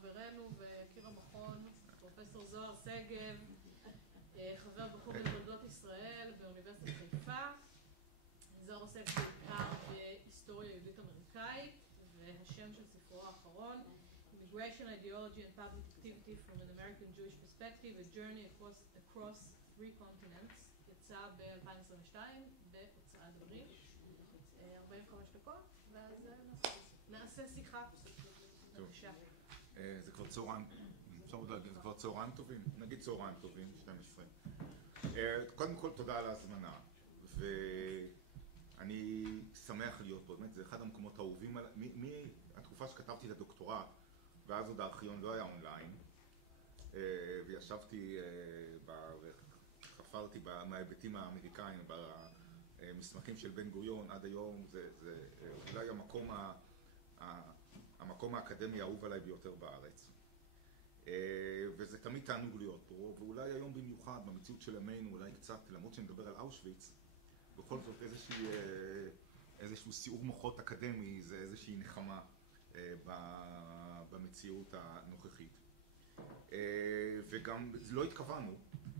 חברנו ויקיר המכון, פרופסור זוהר שגב, חבר בחוג לתולדות ישראל באוניברסיטת חיפה. זוהר עוסק בעיקר בהיסטוריה יהודית אמריקאית, והשם של ספרו האחרון, Immigration Ideology and Public Activity from an American Jewish Perspective, A Journey Across Three Continents, יצא ב-2022 בהוצאת דברים, 45 דקות, ואז נעשה שיחה. בבקשה. זה כבר צהריים, אפשר עוד להגיד, זה כבר צהריים טובים, נגיד צהריים טובים, 12. קודם כל תודה על ההזמנה, ואני שמח להיות פה, באמת זה אחד המקומות האהובים, מהתקופה שכתבתי את הדוקטורט, ואז עוד הארכיון לא היה אונליין, וישבתי, חפרתי מההיבטים האמריקאים, במסמכים של בן גוריון עד היום, זה אולי המקום האקדמי האהוב עליי ביותר בארץ. וזה תמיד תענוג להיות פה, ואולי היום במיוחד, במציאות של ימינו, אולי קצת, למרות שנדבר על אושוויץ, בכל זאת איזשהו סיעור מוחות אקדמי, זה איזושהי נחמה במציאות הנוכחית. וגם לא התכוונו,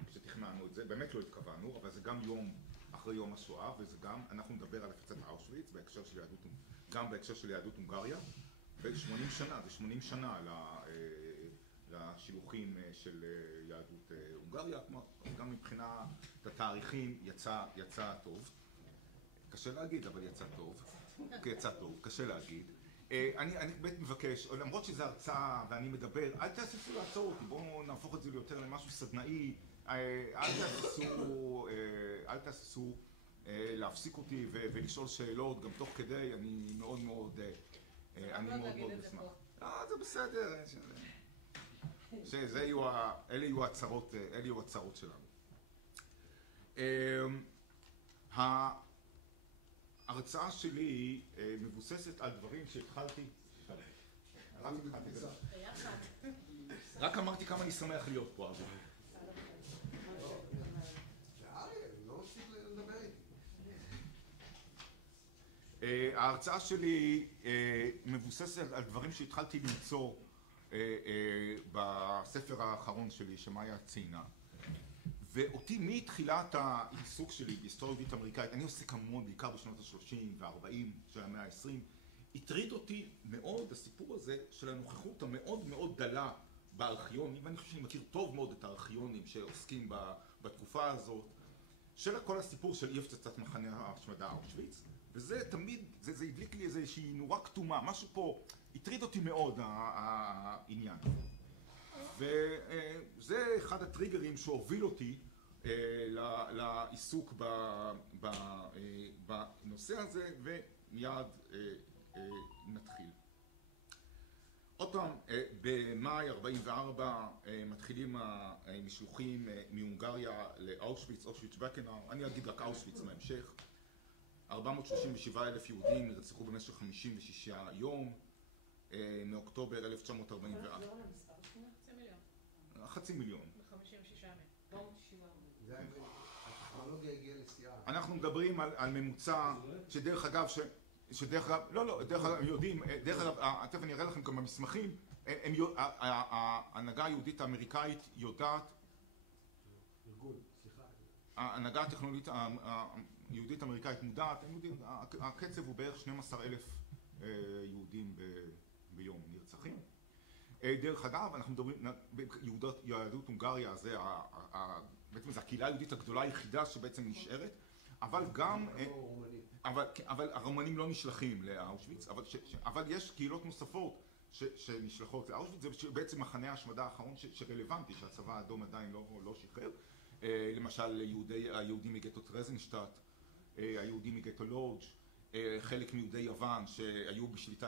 כשתכננו את זה, באמת לא התכוונו, אבל זה גם יום אחרי יום השואה, וזה גם, אנחנו נדבר על הפצצת אושוויץ, בהקשר של יהדות, גם בהקשר של יהדות הונגריה, ו-80 שנה, זה 80 שנה לשילוחים של יהדות הונגריה, גם מבחינת התאריכים יצא טוב. קשה להגיד, אבל יצא טוב, קשה להגיד. אני באמת מבקש, למרות שזו הרצאה ואני מדבר, אל תהססו לעצור אותי, בואו נהפוך את זה יותר למשהו סדנאי, אל תהססו להפסיק אותי ולשאול שאלות, גם תוך כדי, אני מאוד מאוד אשמח. זה בסדר, אלה יהיו הצרות שלנו. ההרצאה שלי מבוססת על דברים שהתחלתי, רק אמרתי כמה אני שמח להיות פה. ההרצאה שלי מבוססת על דברים שהתחלתי למצוא בספר האחרון שלי שמאיה ציינה, ואותי מתחילת העיסוק שלי בהיסטוריה יהודית אמריקאית, אני עוסק המון בעיקר בשנות ה-30 וה-40 של המאה ה-20, הטריד אותי מאוד הסיפור הזה של הנוכחות המאוד מאוד דלה בארכיונים, ואני חושב שאני מכיר טוב מאוד את הארכיונים שעוסקים בתקופה הזאת, של כל הסיפור של אי הפצצת מחנה ההשמדה אושוויץ, וזה תמיד, זה הדליק לי איזושהי נורה כתומה, משהו פה הטריד אותי מאוד העניין. וזה אחד הטריגרים שהוביל אותי לעיסוק בנושא הזה, ומיד נתחיל. עוד פעם, במאי 44 מתחילים המשלוחים מהונגריה לאושוויץ, אושוויץ-בירקנאו, אני אגיד רק אושוויץ בהמשך. 437,000 יהודים נרצחו במשך 56 יום, מאוקטובר 1944. לא למספר, חצי מיליון. חצי מיליון. ב-56 ימים. הטכנולוגיה הגיעה לשיאה. אנחנו מדברים על ממוצע שדרך אגב, דרך אגב, יודעים, דרך אגב, תכף אני אראה לכם גם במסמכים, ההנהגה היהודית האמריקאית יודעת, ההנהגה הטכנולוגית היהודית האמריקאית מודעת, הקצב הוא בערך 12,000 יהודים ביום נרצחים. דרך אגב, אנחנו מדברים, יהדות הונגריה, בעצם זו הקהילה היהודית הגדולה היחידה שבעצם נשארת, אבל גם, אבל הרומנים לא נשלחים לאושוויץ, אבל יש קהילות נוספות שנשלחות לאושוויץ, זה בעצם מחנה ההשמדה האחרון שרלוונטי, שהצבא האדום עדיין לא שחרר, למשל היהודים מגטו טרזנשטט, היהודים מגטו לודג', חלק מיהודי יוון שהיו בשליטה,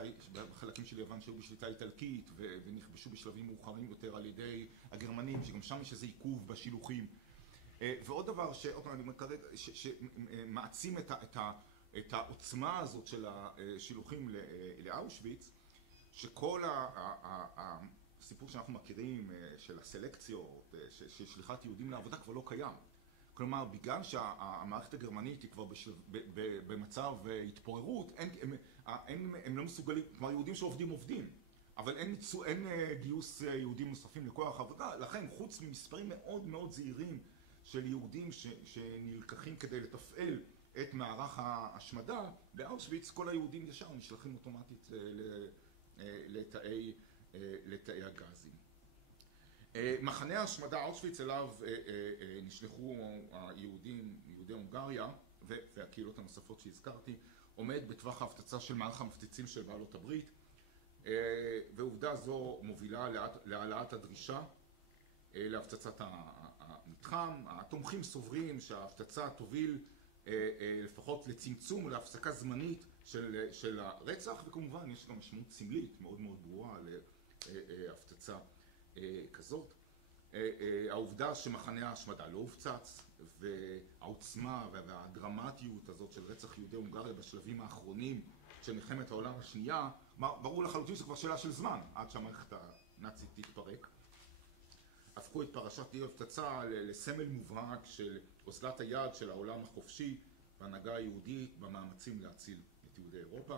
חלקים של יוון שהיו בשליטה איטלקית ונכבשו בשלבים מאוחרים יותר על ידי הגרמנים, שגם שם יש איזה עיכוב בשילוחים. ועוד דבר שמעצים את העוצמה הזאת של השילוחים לאושוויץ, שכל הסיפור שאנחנו מכירים של הסלקציות, של שליחת יהודים לעבודה כבר לא קיים. כלומר, בגלל שהמערכת הגרמנית היא כבר במצב התפוררות, הם לא מסוגלים, כלומר יהודים שעובדים, אבל אין גיוס יהודים נוספים לכוח עבודה, לכן חוץ ממספרים מאוד מאוד זהירים של יהודים שנלקחים כדי לתפעל את מערך ההשמדה, באושוויץ כל היהודים ישר נשלחים אוטומטית לתאי הגזים. מחנה ההשמדה אושוויץ אליו נשלחו היהודים, יהודי הונגריה והקהילות הנוספות שהזכרתי, עומד בטווח ההפצצה של מערך המפציצים של בעלות הברית, ועובדה זו מובילה להעלאת הדרישה להפצצת המתחם. התומכים סוברים שההפצצה תוביל לפחות לצמצום ולהפסקה זמנית של הרצח, וכמובן יש גם משמעות סמלית מאוד מאוד ברורה להפצצה כזאת. העובדה שמחנה ההשמדה לא הופצץ והעוצמה והדרמטיות הזאת של רצח יהודי הונגריה בשלבים האחרונים של מלחמת העולם השנייה, ברור לחלוטין שזה כבר שאלה של זמן עד שהמערכת הנאצית תתפרק. הפכו את פרשת אי ההפצצה לסמל מובהק של אוזלת היד של העולם החופשי וההנהגה היהודית במאמצים להציל את יהודי אירופה.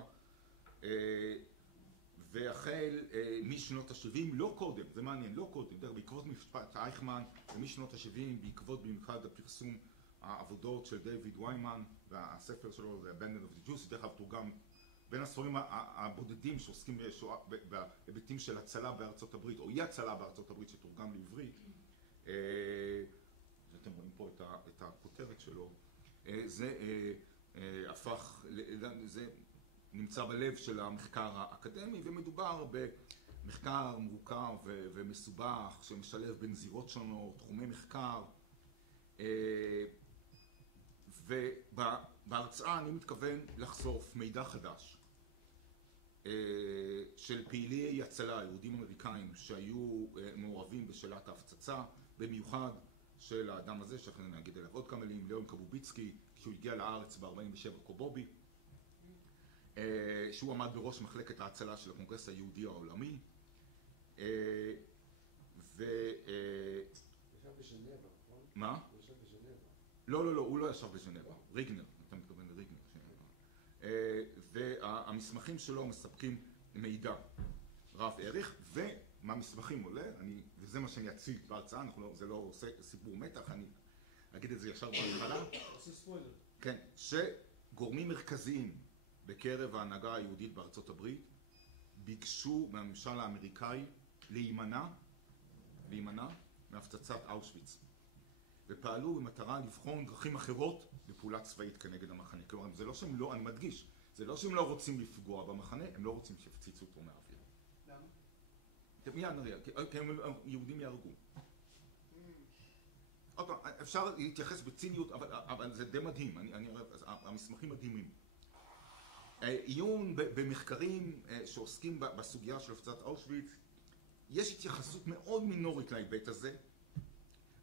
והחל משנות ה-70, לא קודם, זה מעניין, לא קודם, בעקבות משפט אייכמן ומשנות ה-70, בעקבות במיוחד הפרסום העבודות של דיוויד ויימן והספר שלו, The Abandonment of the Jews, דרך אגב תורגם בין הספרים הבודדים שעוסקים בהיבטים של הצלה בארצות הברית, או אי הצלה בארצות הברית שתורגם לעברית. אתם רואים פה את הכותרת שלו. זה הפך, זה נמצא בלב של המחקר האקדמי, ומדובר במחקר מורכב ומסובך שמשלב בין זירות שונות, תחומי מחקר, ובהרצאה אני מתכוון לחשוף מידע חדש של פעילי הצלה, יהודים אמריקאים שהיו מעורבים בשאלת ההפצצה, במיוחד של האדם הזה, שאנחנו נגיד עליו עוד כמה מילים, ליאון קבוביצקי, שהוא הגיע לארץ ב-47 קובובי, שהוא עמד בראש מחלקת ההצלה של הקונגרס היהודי העולמי. ישב בז'נבה, נכון? מה? הוא ישב בז'נבה. לא, הוא לא ישב בז'נבה, ריגנר, אתה מתכוון לריגנר. והמסמכים שלו מספקים מידע רב ערך, ומהמסמכים עולה, וזה מה שאני אציג בהרצאה, זה לא עושה סיפור מתח, אני אגיד את זה ישר בהתחלה. עושה ספוילר. כן, שגורמים מרכזיים בקרב ההנהגה היהודית בארצות הברית ביקשו מהממשל האמריקאי להימנע מהפצצת אושוויץ, ופעלו במטרה לבחון דרכים אחרות לפעולה צבאית כנגד המחנה. כלומר, זה לא שהם לא, אני מדגיש, זה לא שהם לא רוצים לפגוע במחנה, הם לא רוצים שיפציצו אותו מהאוויר. למה? מיד נראה, כי הם יהודים יהרגו. עוד פעם, אפשר להתייחס בציניות, אבל זה די מדהים, המסמכים מדהימים. עיון במחקרים שעוסקים בסוגיה של הפצצת אושוויץ, יש התייחסות מאוד מינורית להיבט הזה,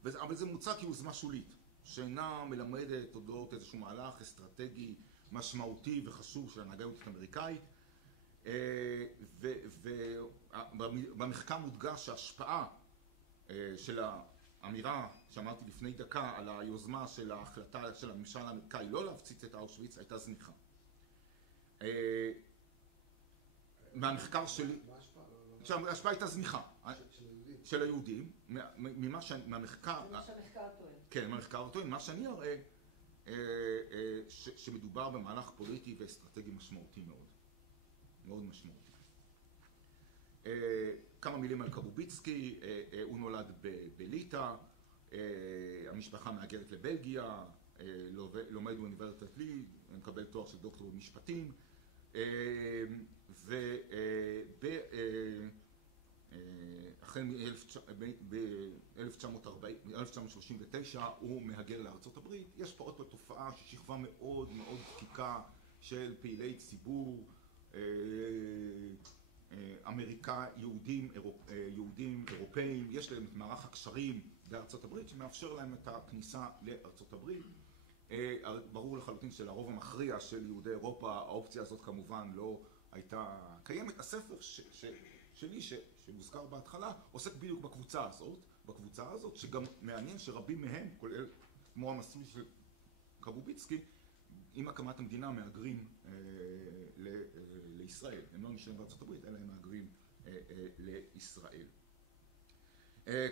אבל זה מוצע כיוזמה שולית, שאינה מלמדת אודות איזשהו מהלך אסטרטגי משמעותי וחשוב של ההנהגה היהודית האמריקאית, ובמחקר מודגש שההשפעה של האמירה שאמרתי לפני דקה על היוזמה של ההחלטה של הממשל האמריקאי לא להפציץ את אושוויץ הייתה זניחה. מהמחקר שלי, ההשפעה הייתה זניחה של היהודים, מהמחקר, כן, מהמחקר טוען, מה שאני אראה שמדובר במהלך פוליטי ואסטרטגי משמעותי מאוד, מאוד משמעותי. כמה מילים על קבוביצקי, הוא נולד בליטא, המשפחה מהגרת לבלגיה, לומד באוניברסיטת ליד, מקבל תואר של דוקטור במשפטים, החל ב-1939 הוא מהגר לארצות הברית. יש פה עוד תופעה ששכבה מאוד מאוד דקיקה של פעילי ציבור יהודים אירופאים, יש להם את מערך הקשרים בארצות הברית שמאפשר להם את הכניסה לארצות הברית. ברור לחלוטין שלרוב המכריע של יהודי אירופה האופציה הזאת כמובן לא הייתה קיימת. הספר שלי שמוזכר בהתחלה עוסק בדיוק בקבוצה הזאת שגם מעניין שרבים מהם, כולל כמו המסלול של קבוביצקי, עם הקמת המדינה מהגרים לישראל. הם לא נשארים בארצות הברית, אלא הם מהגרים לישראל.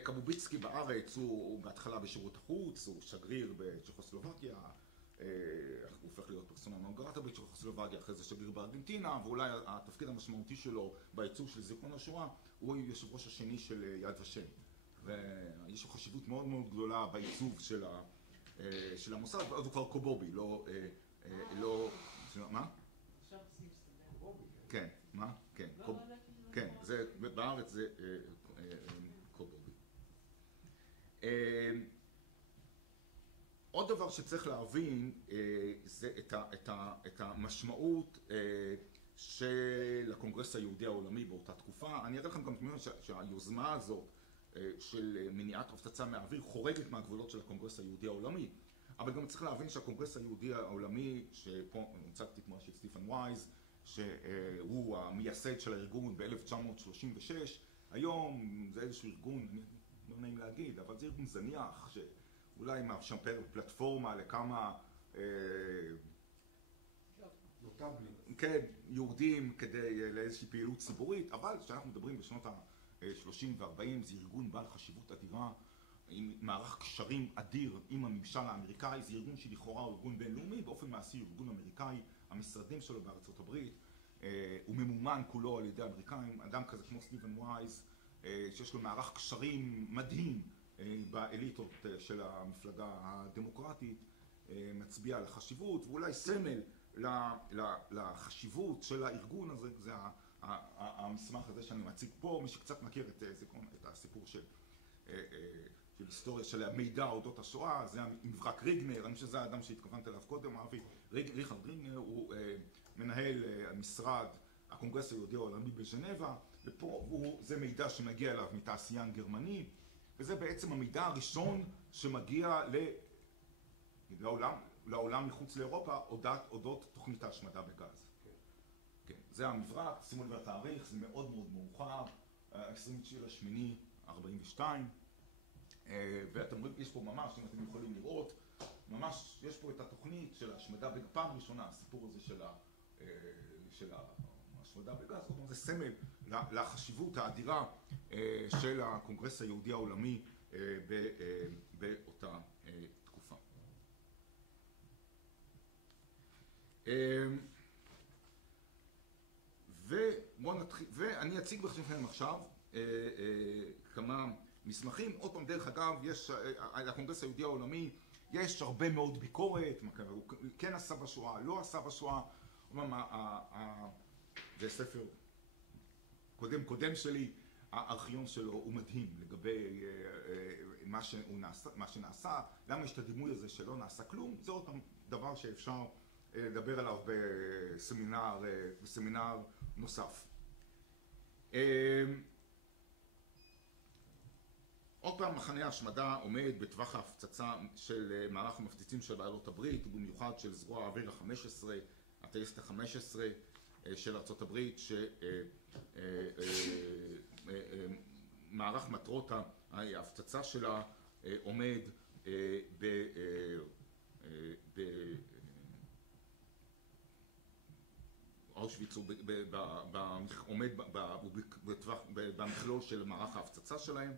קבוביצקי בארץ הוא בהתחלה בשירות החוץ, הוא שגריר בצ'כוסלובקיה, הוא הופך להיות פרסונה נון גרטה בצ'כוסלובקיה, אחרי זה שגריר בארגנטינה, ואולי התפקיד המשמעותי שלו בעיצוב של זיכרון השואה הוא יושב ראש השני של יד ושם. ויש לו חשיבות מאוד מאוד גדולה בעיצוב של המוסד, ואז הוא כבר קובובי, לא... מה? עכשיו עושים סטודנט. כן, מה? כן, כן, בארץ זה קובובי. עוד דבר שצריך להבין זה את המשמעות של הקונגרס היהודי העולמי באותה תקופה. אני אראה לכם גם תמיד שהיוזמה הזאת של מניעת הפצצה מהאוויר חורגת מהגבולות של הקונגרס היהודי העולמי. אבל גם צריך להבין שהקונגרס היהודי העולמי, שפה הצגתי תמונה של סטיפן וייז, שהוא המייסד של הארגון ב-1936, היום זה איזשהו ארגון, לא נעים להגיד, אבל זה ארגון זניח, שאולי משפר פלטפורמה לכמה כן, יהודים כדי לאיזושהי פעילות ציבורית, אבל כשאנחנו מדברים בשנות ה-30 ו-40 זה ארגון בעל חשיבות אדירה, עם מערך קשרים אדיר עם הממשל האמריקאי, זה ארגון שלכאורה הוא ארגון בינלאומי, באופן מעשי ארגון אמריקאי, המשרדים שלו בארצות הברית, הוא ממומן כולו על ידי האמריקאים, אדם כזה כמו סטיבן וייז, שיש לו מערך קשרים מדהים באליטות של המפלגה הדמוקרטית, מצביע על החשיבות, ואולי סמל לחשיבות של הארגון הזה, זה המסמך הזה שאני מציג פה, מי שקצת מכיר את הסיפור של היסטוריה של המידע אודות השואה, זה המברק ריגנר, אני חושב שזה האדם שהתכוונת אליו קודם, אבי, ריכרד ריגנר, הוא מנהל המשרד הקונגרס היהודי העולמי בז'נבה, ופה זה מידע שמגיע אליו מתעשיין גרמני, וזה בעצם המידע הראשון שמגיע לעולם מחוץ לאירופה אודות תוכנית ההשמדה בגז. כן, זה המברק, שימו לב התאריך, זה מאוד מאוד מאוחר, 29/8/42, ואתם רואים, יש פה ממש, אם אתם יכולים לראות, ממש יש פה את התוכנית של ההשמדה בפעם ראשונה, הסיפור הזה של ההשמדה בגז, זה סמל לחשיבות האדירה של הקונגרס היהודי העולמי באותה תקופה. ואני אציג בפניכם עכשיו כמה מסמכים. עוד פעם, דרך אגב, יש על הקונגרס היהודי העולמי יש הרבה מאוד ביקורת, הוא כן עשה בשואה, לא עשה בשואה. זה ספר קודם שלי, הארכיון שלו הוא מדהים לגבי מה שנעשה, למה יש את הדימוי הזה שלא נעשה כלום, זה עוד פעם דבר שאפשר לדבר עליו בסמינר נוסף. עוד פעם, מחנה ההשמדה עומד בטווח ההפצצה של מערך המפציצים של בעלות הברית, ובמיוחד של זרוע האוויר ה-15, הטייסת ה-15 של ארצות הברית, שמערך מטרות ההפצצה שלה עומד אושוויץ עומד במכלול של מערך ההפצצה שלהם,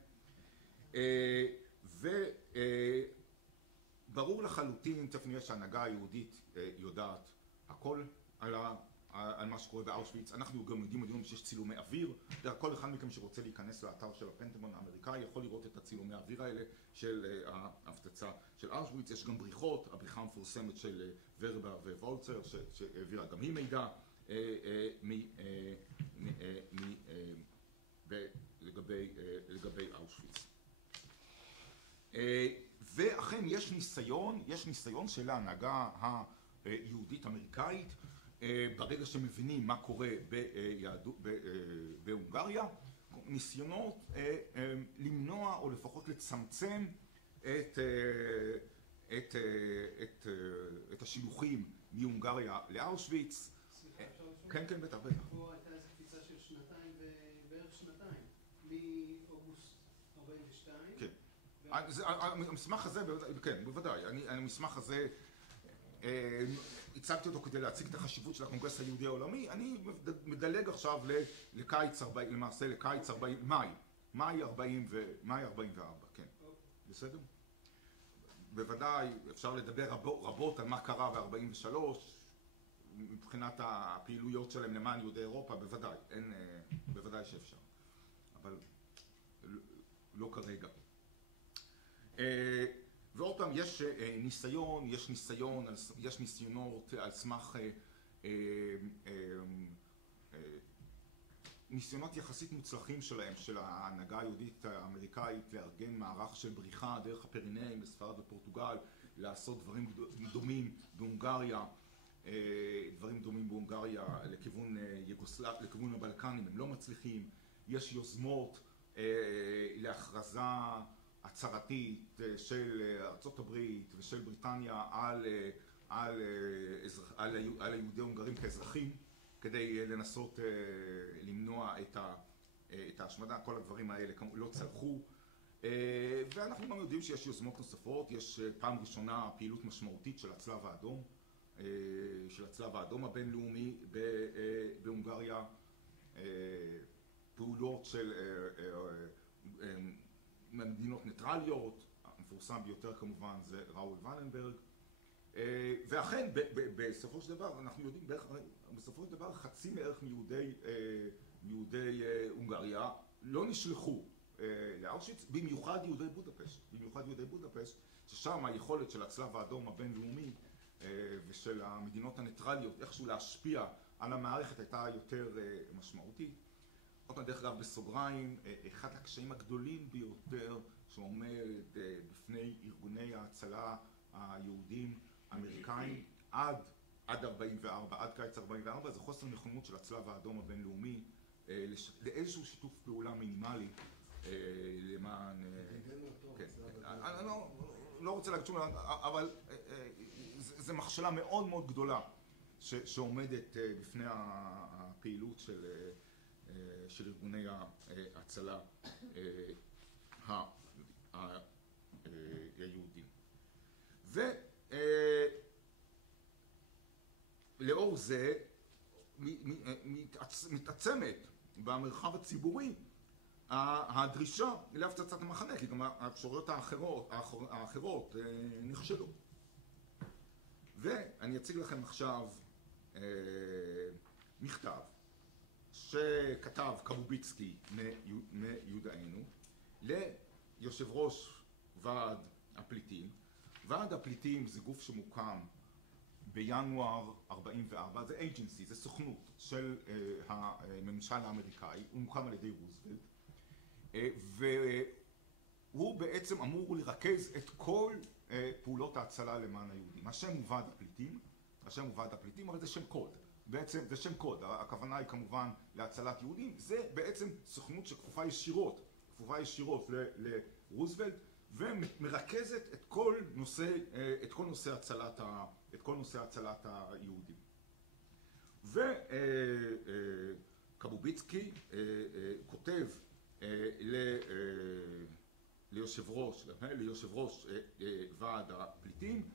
וברור לחלוטין, תכף נראה שההנהגה היהודית יודעת הכל על מה שקורה באושוויץ. אנחנו גם יודעים שיש צילומי אוויר, כל אחד מכם שרוצה להיכנס לאתר של הפנטגון האמריקאי יכול לראות את הצילומי האוויר האלה של ההפצצה של אושוויץ. יש גם בריחות, הבריחה המפורסמת של ורבה ווולצר שהעבירה גם היא מידע לגבי אושוויץ. ואכן יש ניסיון של ההנהגה היהודית אמריקאית ברגע שמבינים מה קורה בהונגריה, ניסיונות למנוע או לפחות לצמצם את השילוחים מהונגריה לאושוויץ. סליחה, אפשר לשאול? כן, בטח. פה הייתה איזו קפיצה של שנתיים ובערך שנתיים, מאוגוסט 42. כן. המסמך הזה, כן, בוודאי, המסמך הזה הצגתי אותו כדי להציג את החשיבות של הקונגרס היהודי העולמי, אני מדלג עכשיו לקיץ 40, למעשה לקיץ 40, מאי 44, כן. בסדר? בוודאי אפשר לדבר רבות על מה קרה ב-43, מבחינת הפעילויות שלהם למען יהודי אירופה, בוודאי, בוודאי שאפשר, אבל לא כרגע. ועוד פעם, יש ניסיונות על סמך ניסיונות יחסית מוצלחים שלהם, של ההנהגה היהודית האמריקאית, לארגן מערך של בריחה דרך הפירינאים בספרד ופורטוגל, לעשות דברים דומים בהונגריה, לכיוון הבלקנים, הם לא מצליחים. יש יוזמות להכרזה הצהרתית של ארצות הברית ושל בריטניה על היהודי ההונגרים כאזרחים, כדי לנסות למנוע את ההשמדה. כל הדברים האלה לא צלחו, ואנחנו גם יודעים שיש יוזמות נוספות. יש פעם ראשונה פעילות משמעותית של הצלב האדום הבינלאומי בהונגריה, פעולות של מדינות ניטרליות, המפורסם ביותר כמובן זה ראול ולנברג, ואכן בסופו של דבר אנחנו יודעים, בסופו של דבר חצי מערך מיהודי הונגריה לא נשלחו לאושוויץ, במיוחד יהודי בודפשט, ששם היכולת של הצלב האדום הבינלאומי ושל המדינות הניטרליות איכשהו להשפיע על המערכת הייתה יותר משמעותית. עוד פעם, דרך אגב, בסוגריים, אחד הקשיים הגדולים ביותר שעומד בפני ארגוני ההצלה היהודים האמריקאים עד 44, עד קיץ 44, זה חוסר נכונות של הצלב האדום הבינלאומי לאיזשהו שיתוף פעולה מינימלי למען... אני לא רוצה להגיד שום, אבל זו מכשלה מאוד מאוד גדולה שעומדת בפני הפעילות של ארגוני ההצלה היהודים. ולאור זה מתעצמת במרחב הציבורי הדרישה להפצצת המחנה, כי גם האפשרויות האחרות נכשלו. ואני אציג לכם עכשיו מכתב שכתב קבוביצקי מיודענו ליושב ראש ועד הפליטים. ועד הפליטים זה גוף שמוקם בינואר 44, זה agency, זה סוכנות של הממשל האמריקאי, הוא מוקם על ידי רוזוולט, והוא בעצם אמור לרכז את כל פעולות ההצלה למען היהודים. השם הוא ועד הפליטים, אבל זה שם קוד. בעצם זה שם קוד, הכוונה היא כמובן להצלת יהודים, זה בעצם סוכנות שכפופה ישירות לרוזוולט, ומרכזת את כל נושא הצלת היהודים. וקבוביצקי כותב ליושב ראש ועד הפליטים,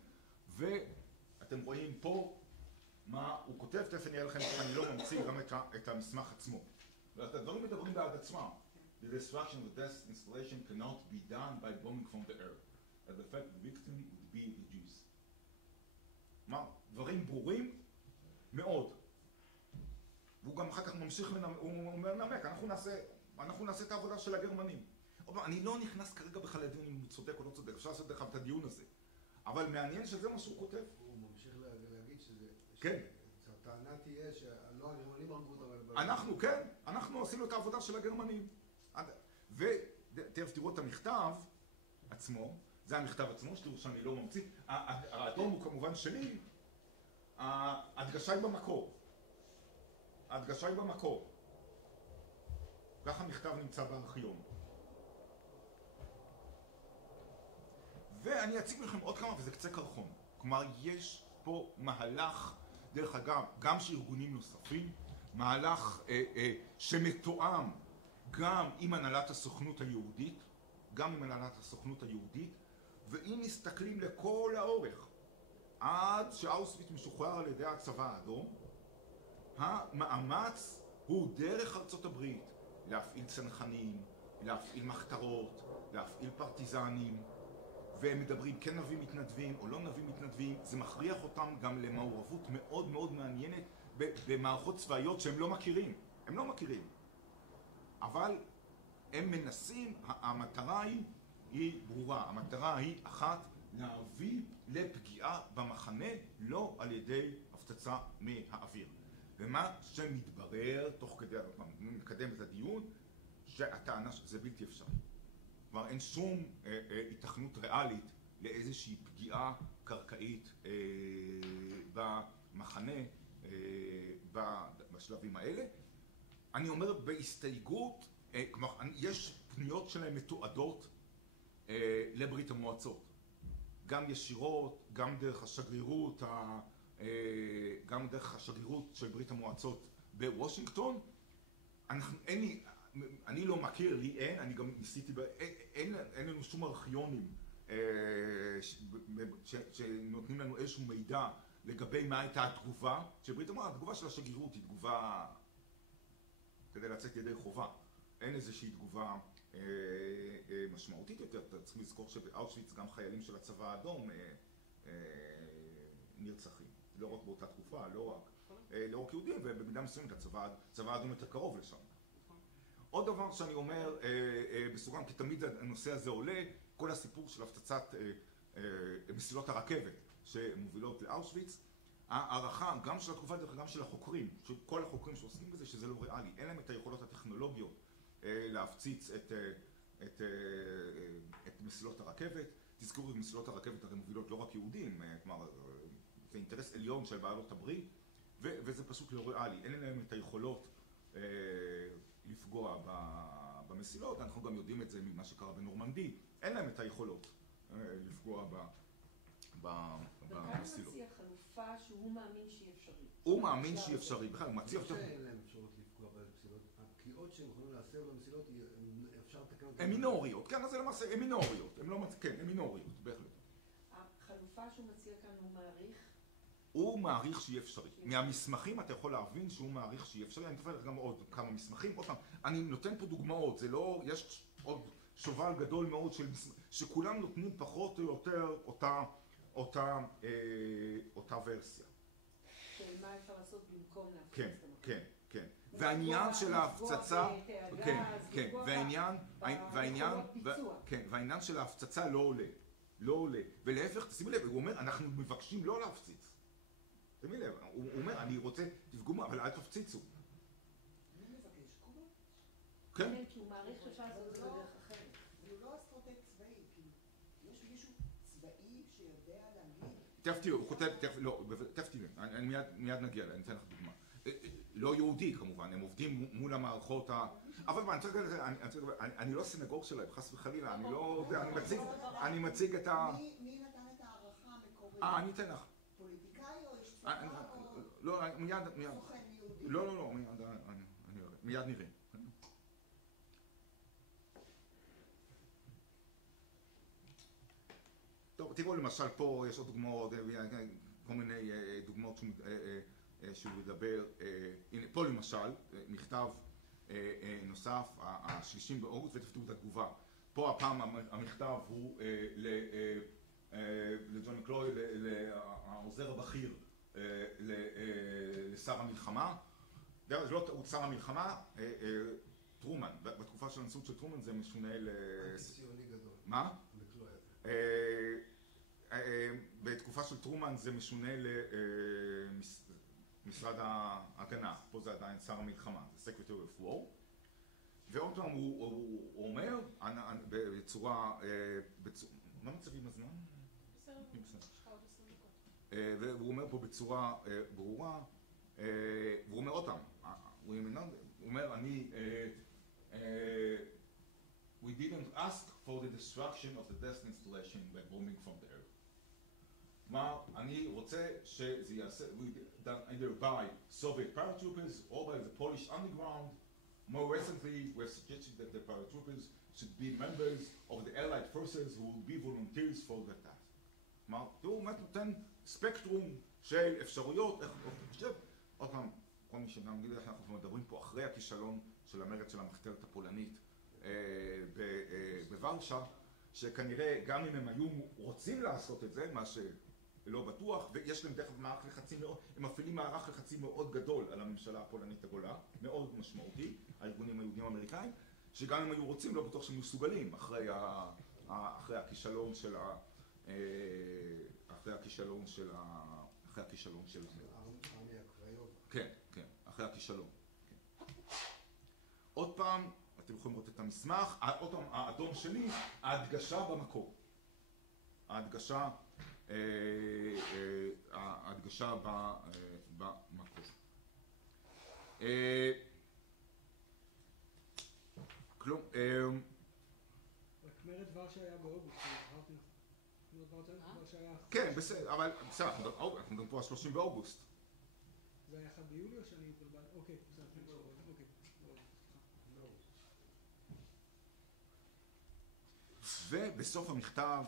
ואתם רואים פה מה הוא כותב. תכף אני אראה לכם שאני לא ממציא גם את המסמך עצמו. הדברים מדברים בעד עצמם. The destruction of the death installation cannot be done by bombing from the air. As the fact the victim would be the Jews. מה? דברים ברורים מאוד. והוא גם אחר כך ממשיך לנמק, אנחנו נעשה את העבודה של הגרמנים. אני לא נכנס כרגע בכלל לדיון אם הוא צודק או לא צודק, אפשר לעשות דרך את הדיון הזה. אבל מעניין שזה מה שהוא כותב. הוא ממשיך להגיד שזה... כן. שהטענה תהיה שלא הגרמנים הרגו אותם... אנחנו עשינו את העבודה של הגרמנים. ותכף תראו את המכתב עצמו, זה המכתב עצמו, שתראו שאני לא ממציא. האדום הוא כמובן שלי, ההדגשה היא במקור. ככה המכתב נמצא בארכיון. ואני אציג לכם עוד כמה, וזה קצה קרחון. כלומר, יש פה מהלך, דרך אגב, גם של ארגונים נוספים, מהלך שמתואם גם עם הנהלת הסוכנות היהודית, ואם מסתכלים לכל האורך, עד שאושוויץ משוחרר על ידי הצבא האדום, המאמץ הוא דרך ארצות הברית להפעיל צנחנים, להפעיל מחתרות, להפעיל פרטיזנים, והם מדברים כן נביא מתנדבים או לא נביא מתנדבים. זה מכריח אותם גם למעורבות מאוד מאוד מעניינת במערכות צבאיות שהם לא מכירים. הם לא מכירים. אבל הם מנסים, המטרה היא ברורה. המטרה היא אחת, להביא לפגיעה במחנה לא על ידי הפצצה מהאוויר. ומה שמתברר תוך כדי, נקדם את הדיון, שהטענה שזה בלתי אפשרי. כלומר, אין שום התכנות ריאלית לאיזושהי פגיעה קרקעית במחנה בשלבים האלה. אני אומר בהסתייגות, כלומר, יש פניות שלהם מתועדות לברית המועצות. גם ישירות, גם דרך השגרירות, גם דרך השגרירות של ברית המועצות בוושינגטון. אני לא מכיר, לי אין, אני גם ניסיתי, אין לנו שום ארכיונים שנותנים לנו איזשהו מידע לגבי מה הייתה התגובה של ברית המועצות. התגובה של השגרירות היא תגובה כדי לצאת ידי חובה. אין איזושהי תגובה משמעותית יותר. אתם צריכים לזכור שבאושוויץ גם חיילים של הצבא האדום נרצחים. לא רק באותה תקופה, לא רק יהודים, ובמידה מסוימת הצבא האדום יותר קרוב לשם. עוד דבר שאני אומר בסוגריים, כי תמיד הנושא הזה עולה, כל הסיפור של הפצצת מסילות הרכבת שמובילות לאושוויץ, הערכה גם של התקופה דרך גם של החוקרים, של כל החוקרים שעוסקים בזה, שזה לא ריאלי. אין להם את היכולות הטכנולוגיות להפציץ את מסילות הרכבת. תזכרו, מסילות הרכבת הרי מובילות לא רק יהודים, כלומר, זה אינטרס עליון של בעלות הברית, וזה פשוט לא ריאלי. אין להם את היכולות לפגוע במסילות. אנחנו גם יודעים את זה ממה שקרה בנורמנדי. אין להם את היכולות לפגוע במסילות. וכאן מציע חלופה שהוא מאמין שהיא אפשרית. הוא מאמין שהיא אפשרית. בכלל, הוא מציע... שאין להם אפשרות לפגוע במסילות. הפגיעות שהם יכולים להסר במסילות, אפשר לתקן אותם. הן מינוריות. כן, אז זה למעשה, הן מינוריות. כן, הן מינוריות, בהחלט. החלופה שהוא מציע כאן הוא מעריך? הוא מעריך שהיא אפשרית. מהמסמכים אתה יכול להבין שהוא מעריך שהיא אפשרית. אני אתפלח גם עוד כמה מסמכים. עוד פעם, אני נותן פה דוגמאות. זה לא... יש עוד שובל גדול מאוד שכולם נותנים פחות או יותר אותה ורסיה. מה אפשר לעשות במקום להפציץ את המקום? כן, כן. והעניין של ההפצצה... כן, והעניין של ההפצצה לא עולה. לא עולה. ולהפך, תשימי לב, הוא אומר, אנחנו מבקשים לא להפציץ. תשימי לב, הוא אומר, אני רוצה, תפגעו, אבל אל תפציצו. אני מבקש, קודם. כן? כי הוא מעריך שאפשר לעשות את זה בדרך אחרת. הוא לא אסטרטג צבאי, כי יש מישהו צבאי שיודע להגיד... תכף תראו, הוא כותב, תכף תראו, אני מיד נגיע לה, אני אתן לך דוגמה. לא יהודי כמובן, הם עובדים מול המערכות אבל אני לא סנגור שלהם, חס וחלילה, אני לא... אני מציג את ה... מי נתן את הערכה המקורית? אני אתן לך. פוליטיקאי או איש צבא או... לא, מיד... סוכן יהודי? לא, מיד נראה. טוב, תראו למשל פה, יש עוד דוגמאות, כל מיני דוגמאות שהוא מדבר, הנה פה למשל, מכתב נוסף, ה-30 באוגוסט, ותפתרו את התגובה. פה הפעם המכתב הוא לג'ון מקלוי, העוזר הבכיר לשר המלחמה. זה לא טעות שר המלחמה, טרומן, בתקופה של הנשיאות של טרומן זה משונה ציוני גדול. מה? מקלוי. בתקופה של טרומן זה משונה למשרד ההגנה, פה זה עדיין שר המלחמה, זה Secretary of War. ועוד פעם הוא אומר בצורה, מה מצב עם הזמן? בסדר, יש לך עוד 20 דקות. והוא אומר פה בצורה ברורה, והוא אומר עוד פעם, הוא אומר, we didn't ask for the destruction of the death installation by bombing from the earth. כלומר, אני רוצה שזה יעשה, either by Soviet paratroopers or by the Polish underground. More recently, we're suggesting that the paratroopers should be members of the Allied forces who will be volunteers for the task. כלומר, תראו, הוא נותן ספקטרום של אפשרויות, איך הוא חושב, עוד פעם, כל מי שנגיד איך אנחנו מדברים פה אחרי הכישלון של המרד של המחתרת הפולנית בוורשה, שכנראה גם אם הם היו רוצים לעשות את זה, מה שלא בטוח, ויש להם דרך מערך לחצים מאוד, הם מפעילים מערך לחצים מאוד גדול על הממשלה הפולנית הגולה, מאוד משמעותי, הארגונים היהודים האמריקאים, שגם אם היו רוצים, לא בטוח שהם מסוגלים אחרי הכישלון של אחרי הכישלון של כן, כן, אחרי הכישלון. עוד פעם, אתם יכולים לראות את המסמך, עוד פעם, האדום שלי, ההדגשה במקור. ההדגשה במקור. כלום, רק מרד ורשה היה באוגוסט, כן, בסדר, אבל בסדר, אנחנו מדברים פה על 30 באוגוסט. זה היה 1 ביולי או שאני התבלבל? אוקיי, בסדר, אוקיי. ובסוף המכתב,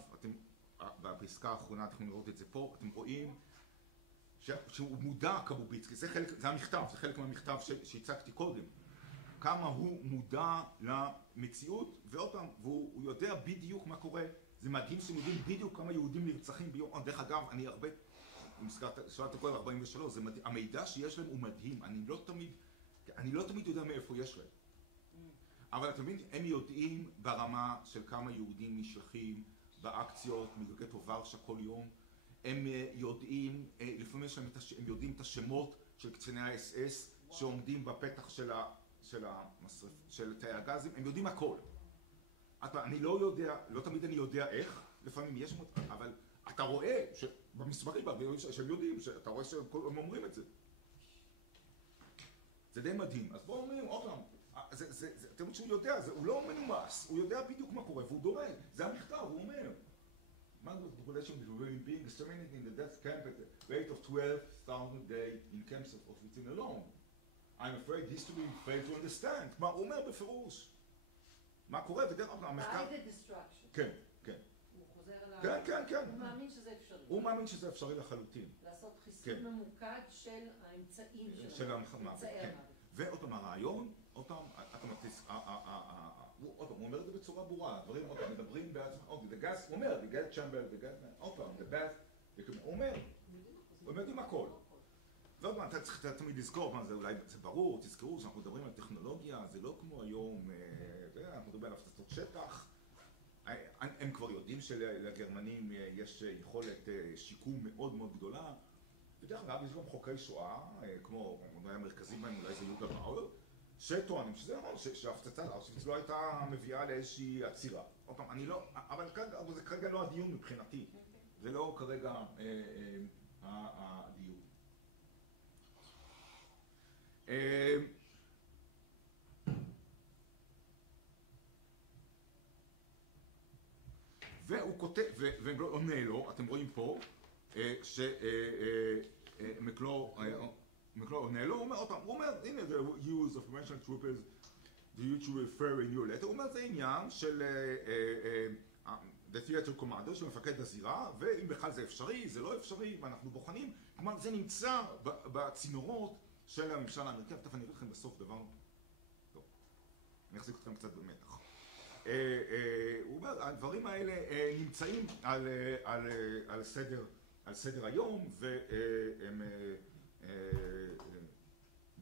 בפסקה האחרונה אתם יכולים לראות את זה פה, אתם רואים שהוא מודע קבוביצקי, זה המכתב, זה חלק מהמכתב שהצגתי קודם, כמה הוא מודע למציאות, ועוד פעם, והוא יודע בדיוק מה קורה, זה מדהים שהם יודעים בדיוק כמה יהודים נרצחים ביום, דרך אגב, אני הרבה, אם שאלת קודם 43, זה מדהים, המידע שיש להם הוא מדהים, אני לא תמיד יודע מאיפה יש להם. אבל אתם מבינים, הם יודעים ברמה של כמה יהודים נשלחים באקציות מגטו ורשה כל יום, הם יודעים, לפעמים הם יודעים את השמות של קציני האס-אס שעומדים בפתח של תאי הגזים, הם יודעים הכל. אני לא יודע, לא תמיד אני יודע איך, לפעמים יש, אבל אתה רואה במסמכים שהם יודעים, אתה רואה שהם אומרים את זה. זה די מדהים. אז בואו אומרים, עוד פעם, אתם יודעים שהוא יודע, הוא לא מנומס, הוא יודע בדיוק מה קורה, והוא דורג, זה המכתב, הוא אומר. Magnus population is being exterminated in the death camp at the rate of 12,000 a day in camps of within alone. I'm afraid history failed to understand. מה הוא אומר בפירוש? מה קורה? ודרך כלל המחקר... by the destruction. כן, כן. הוא חוזר אליו. כן, כן, כן. הוא מאמין שזה אפשרי. הוא מאמין שזה אפשרי לחלוטין. לעשות חיסון ממוקד של האמצעים של המוות, כן. ועוד פעם הרעיון, עוד פעם, הוא אומר את זה בצורה ברורה, הדברים עוד פעם מדברים בעצמם, הוא אומר, the gas chamber, עוד פעם, the bath, הוא אומר, הוא יודעים הכל. ועוד פעם, אתה צריך תמיד לזכור, אולי זה ברור, תזכרו שאנחנו מדברים על טכנולוגיה, זה לא כמו היום, אנחנו מדברים על הפצצות שטח, הם כבר יודעים שלגרמנים יש יכולת שיקום מאוד מאוד גדולה, בדרך כלל יש גם חוקרי שואה, כמו המרכזים בהם, אולי זה יהודה מאור, שטוענים שזה נכון, שההפצצה לא הייתה מביאה לאיזושהי עצירה. עוד פעם, אני לא, אבל זה כרגע לא הדיון מבחינתי, זה לא כרגע הדיון. והוא כותב, ועונה לו, אתם רואים פה, שמקלור עונה לו, הוא אומר, הנה, the use of conventional troopers, the use to refer in your letter, הוא אומר, זה עניין של the theater commander, של מפקד הזירה, ואם בכלל זה אפשרי, זה לא אפשרי, ואנחנו בוחנים, כלומר, זה נמצא בצינורות של הממשל האמריקאי, תכף אני אראה לכם בסוף דבר, טוב, אני אחזיק אתכם קצת במתח. הוא אומר, הדברים האלה נמצאים על סדר היום, והם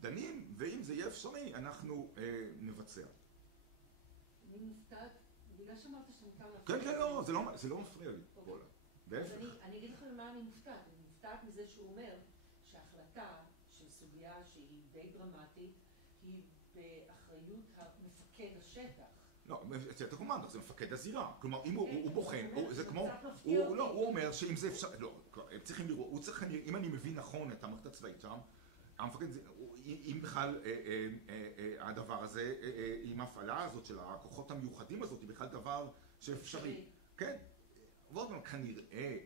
דנים, ואם זה יהיה אפשרי, אנחנו נבצע. אני מופתעת, בגלל שאמרת שאתה מותר להפריע. כן, כן, לא, זה לא מפריע לי. אז אני אגיד לכם למה אני מופתעת. אני מופתעת מזה שהוא אומר שההחלטה של סוגיה שהיא די דרמטית, היא באחריות המפקד השטח. לא, אתה קומנדר, זה מפקד הזירה. כלומר, אם הוא בוחן, זה כמו, הוא אומר שאם זה אפשר, לא, הם צריכים לראות, הוא צריך, אם אני מבין נכון את המערכת הצבאית שם, המפקד, אם בכלל הדבר הזה, עם ההפעלה הזאת של הכוחות המיוחדים הזאת, היא בכלל דבר שאפשרי. כן, ועוד פעם, כנראה,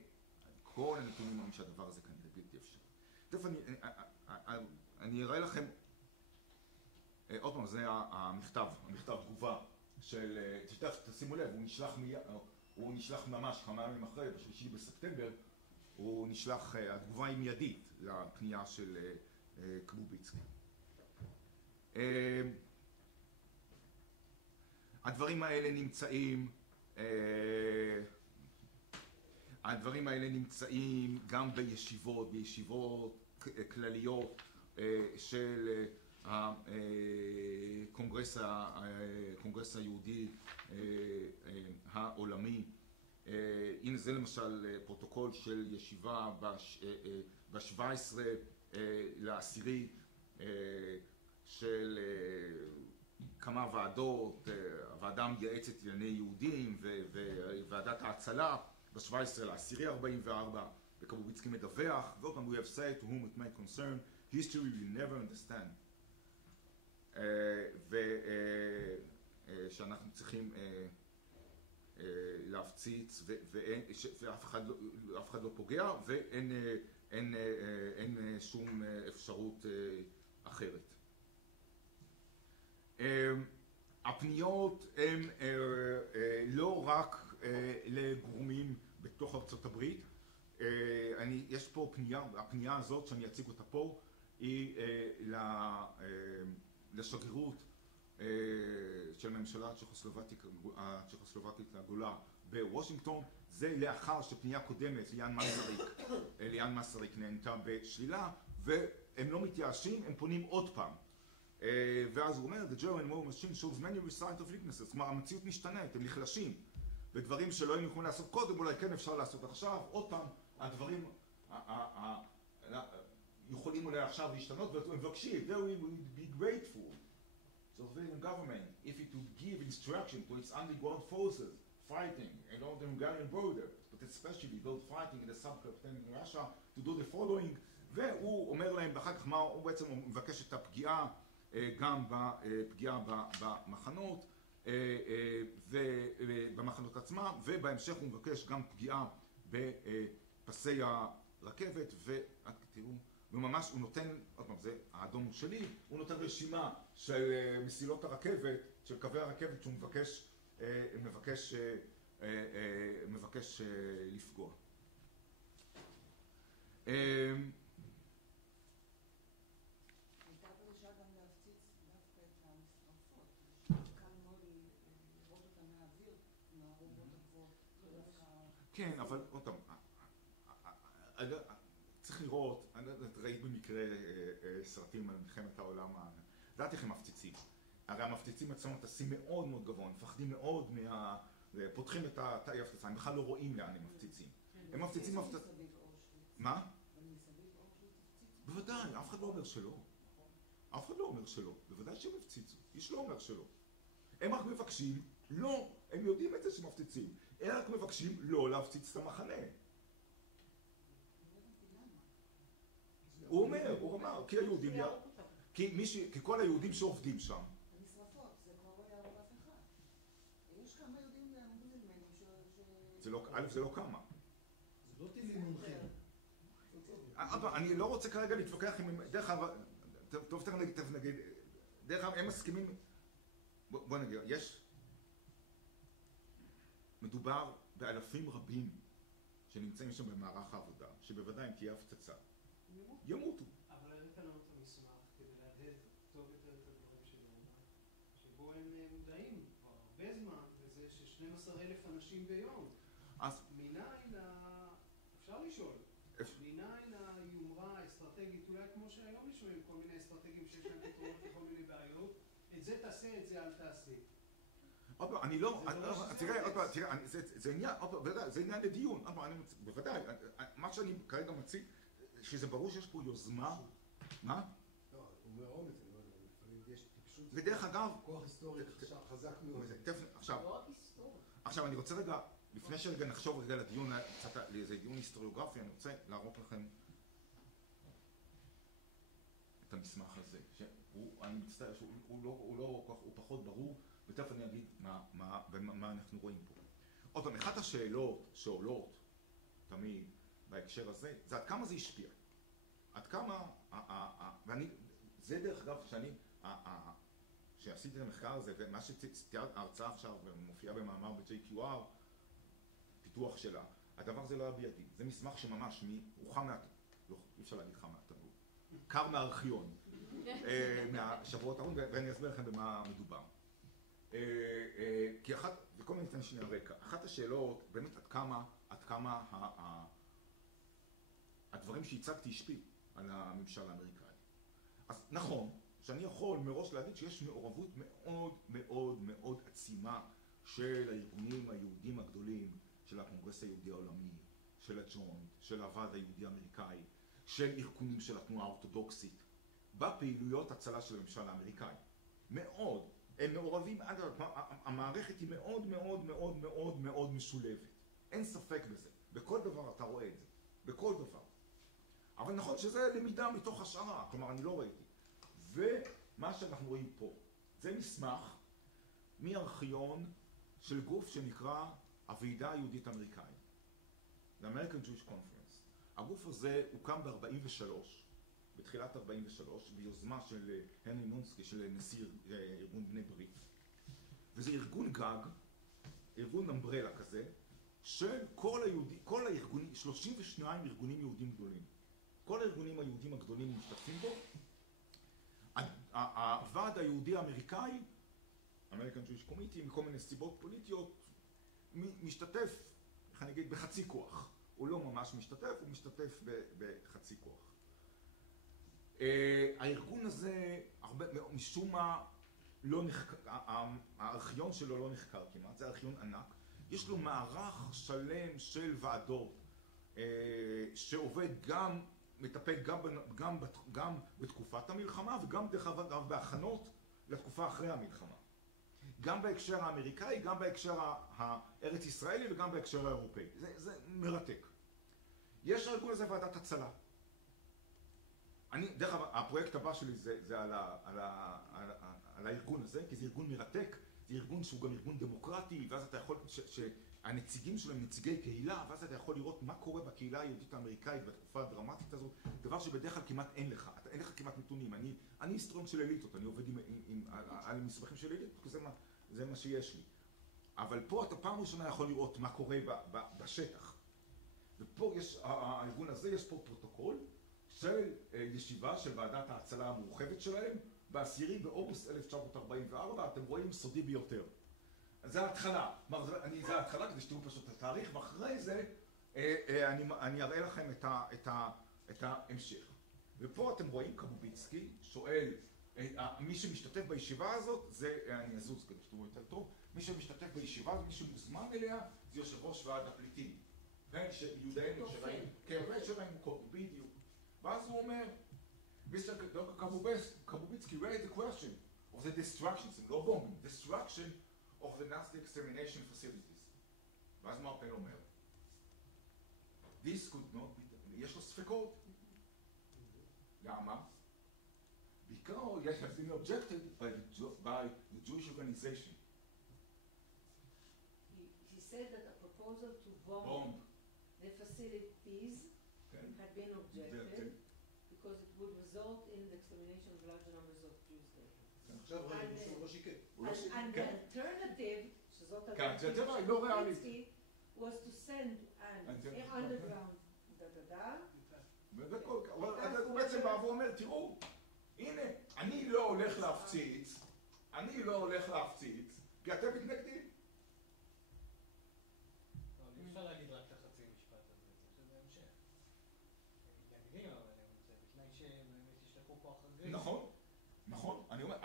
כל הנתונים אומרים שהדבר הזה כנראה בלתי אפשרי. תכף אני אראה לכם, עוד פעם, זה המכתב תגובה של, תשימו לב, הוא נשלח ממש כמה ימים אחרי, ב3 בספטמבר, הוא נשלח, התגובה היא מיידית לפנייה של קבוביצקי. הדברים האלה נמצאים גם בישיבות כלליות של הקונגרס היהודי העולמי. הנה זה למשל פרוטוקול של ישיבה ב-17 לעשירי של כמה ועדות, הוועדה המייעצת לענייני יהודים וועדת ההצלה ב-17 לעשירי 44, וקבוביצקי מדווח, ועוד פעם, we have said to whom it may concern, history will never understand. ושאנחנו צריכים להפציץ ואף אחד לא פוגע ואין שום אפשרות אחרת. הפניות הן לא רק לגורמים בתוך ארצות הברית. יש פה פנייה, הפנייה הזאת שאני אציג אותה פה היא לשגרירות של הממשלה הצ'כוסלובקית הגדולה בוושינגטון. זה לאחר שפנייה קודמת ליאן מסריק נענתה בשלילה, והם לא מתייאשים, הם פונים עוד פעם. ואז הוא אומר, The German war machine shows many signs of weaknesses. כלומר, המציאות משתנית, הם נחלשים. ודברים שלא היינו יכולים לעשות קודם, אולי כן אפשר לעשות עכשיו. עוד פעם, הדברים יכולים אולי עכשיו להשתנות, ואתם מבקשים, they will be grateful to the Hungarian government if it would give instruction to its underground forces fighting along the Hungarian border, but especially those fighting in the subcontinent in Russia, to do the following. והוא אומר להם, ואחר כך מה הוא בעצם מבקש את הפגיעה, גם בפגיעה במחנות, ובמחנות עצמם, ובהמשך הוא מבקש גם פגיעה בפסי הרכבת, ותראו, וממש הוא נותן, עוד פעם, זה האדום הוא שלי, הוא נותן רשימה של מסילות הרכבת, של קווי הרכבת שהוא מבקש לפגוע. כן, אבל עוד פעם, צריך לראות, ראית במקרה סרטים על מלחמת העולם, לדעתי איך הם מפציצים. הרי המפציצים עצמם טסים מאוד מאוד גבוה, מפחדים מאוד פותחים את התאי הפצצה, הם בכלל לא רואים לאן הם מפציצים. הם מפציצים מה? בוודאי, אף אחד לא אומר שלא. אף אחד לא אומר שלא, בוודאי שהם הפציצו, איש לא אומר שלא. הם רק מבקשים, לא, הם יודעים את זה שמפציצים. הם רק מבקשים לא להפציץ את המחנה. הוא אומר, כי היהודים, כי כל היהודים שעובדים שם. המשרפות, זה כבר לא יערוב אף אחד. יש כמה יהודים ממנו זה לא כמה. זה לא טילים מונחים. אני לא רוצה כרגע להתווכח עם, דרך אגב, טוב תכף נגיד, דרך אגב, הם מסכימים, בוא נגיד, מדובר באלפים רבים שנמצאים שם במערך העבודה, שבוודאי אם תהיה הפצצה, ימותו. אבל הראית לנו את המסמך כדי להדהד טוב יותר את הדברים שלנו, שבו הם מודעים כבר הרבה זמן לזה ש12,000 אנשים ביום. מניין, אפשר לשאול, מניין היומרה האסטרטגית, אולי כמו שהיום נשמעים כל מיני אסטרטגיים שיש להם פתרונות לכל מיני בעיות, את זה תעשה, את זה אל תעשה. עוד פעם, אני לא, תראה, זה עניין לדיון, בוודאי, מה שאני כרגע מציג, שזה ברור שיש פה יוזמה, מה? לא, הוא אומר אומץ, לפעמים יש טיפשות, ודרך אגב, כוח היסטורי חזק מאוד. עכשיו אני רוצה רגע, לפני שרגע נחשוב רגע לדיון, לאיזה דיון היסטוריוגרפי, אני רוצה להראות לכם את המסמך הזה, אני מצטער שהוא פחות ברור, ותכף אני אגיד מה אנחנו רואים פה. עוד פעם, אחת השאלות שעולות תמיד בהקשר הזה, זה עד כמה זה השפיע. עד כמה, ואני, זה דרך אגב שעשיתי את המחקר הזה, ומה שתיארת ההרצאה עכשיו מופיעה במאמר ב-JQR, הפיתוח שלה, הדבר הזה לא היה בידי. זה מסמך שממש הוא חם לא, אי אפשר להגיד חם מהתנור. קר מהארכיון, מהשבועות האחרונים, ואני אסביר לכם במה מדובר. כי וכל מיני ניתן שנייה רקע, אחת השאלות, באמת עד כמה הדברים שהצגתי השפיעו על הממשל האמריקאי. אז נכון, שאני יכול מראש להגיד שיש מעורבות מאוד מאוד מאוד עצימה של הארגונים היהודים הגדולים, של הקונגרס היהודי העולמי, של הג'וינט, של הוועד היהודי האמריקאי, של ארגונים של התנועה האורתודוקסית, בפעילויות הצלה של הממשל האמריקאי. מאוד. הם מעורבים, המערכת היא מאוד מאוד מאוד מאוד מאוד משולבת. אין ספק בזה. בכל דבר אתה רואה את זה. בכל דבר. אבל נכון שזה למידה מתוך השערה, כלומר אני לא ראיתי. ומה שאנחנו רואים פה, זה מסמך מארכיון של גוף שנקרא הוועידה היהודית האמריקאית. ה-American Jewish Conference. הגוף הזה הוקם ב-43, בתחילת 43, ביוזמה של הנרי מונסקי, של נשיא ארגון בני ברית. וזה ארגון גג, ארגון אמברלה כזה, של כל הארגונים, 32 ארגונים יהודים גדולים. כל הארגונים היהודים הגדולים משתתפים בו. הוועד היהודי האמריקאי, American Jewish Committee, מכל מיני סיבות פוליטיות, משתתף, איך אני אגיד, בחצי כוח. הוא לא ממש משתתף, הוא משתתף בחצי כוח. הארגון הזה, משום מה, הארכיון שלו לא נחקר כמעט, זה ארכיון ענק. יש לו מערך שלם של ועדות שעובד מטפל גם בתקופת המלחמה וגם דרך אגב בהכנות לתקופה אחרי המלחמה. גם בהקשר האמריקאי, גם בהקשר הארץ ישראלי וגם בהקשר האירופאי. זה מרתק. יש הארגון הזה ועדת הצלה. דרך אגב, הפרויקט הבא שלי זה על הארגון הזה, כי זה ארגון מרתק, זה ארגון שהוא גם ארגון דמוקרטי, ואז אתה יכול, שהנציגים שלו הם נציגי קהילה, ואז אתה יכול לראות מה קורה בקהילה היהודית האמריקאית בתקופה הדרמטית הזאת, דבר שבדרך כלל כמעט אין לך, אין לך כמעט נתונים. אני היסטוריון של אליטות, אני עובד על מסמכים של אליטות, כי זה מה שיש לי. אבל פה אתה פעם ראשונה יכול לראות מה קורה בשטח. ופה יש, הארגון הזה, יש פה פרוטוקול של ישיבה של ועדת ההצלה המורחבת שלהם, ב10 באוגוסט 1944, אתם רואים סודי ביותר. זה ההתחלה, זה ההתחלה כדי שתראו פשוט את התאריך, ואחרי זה אני אראה לכם את ההמשך. ופה אתם רואים קבוביצקי שואל, מי שמשתתף בישיבה הזאת, אני אזוז כדי שתראו יותר טוב, מי שמשתתף בישיבה הזאת, מי שמוזמן אליה, זה יושב ראש ועד הפליטים. יהודאים שראינו בדיוק. ואז הוא אומר, Dr. Kabubitsky raised the question of the destruction, לא bombing, destruction of the Nazi extermination facilities. ואז מרפל אומר, this could not be, יש לו ספקות. למה? Because it has been objected by the Jewish organization. He said that a proposal to bomb the facilities had been objected because it would result in the extermination of large numbers of Jews there. עכשיו ראינו שהוא לא שיקר. And the alternative, שזאת האלטרנטיבה לא ריאלית, was to send an underground דדדה. הוא בעצם בא ואומר, תראו, הנה, אני לא הולך להפציץ, כי אתם מתנגדים. אי אפשר להגיד רק את החצי משפט הזה, זה בהמשך. הם מתנגדים, אבל בתנאי שהם ישלחו כוח רגעי. נכון, אני אומר,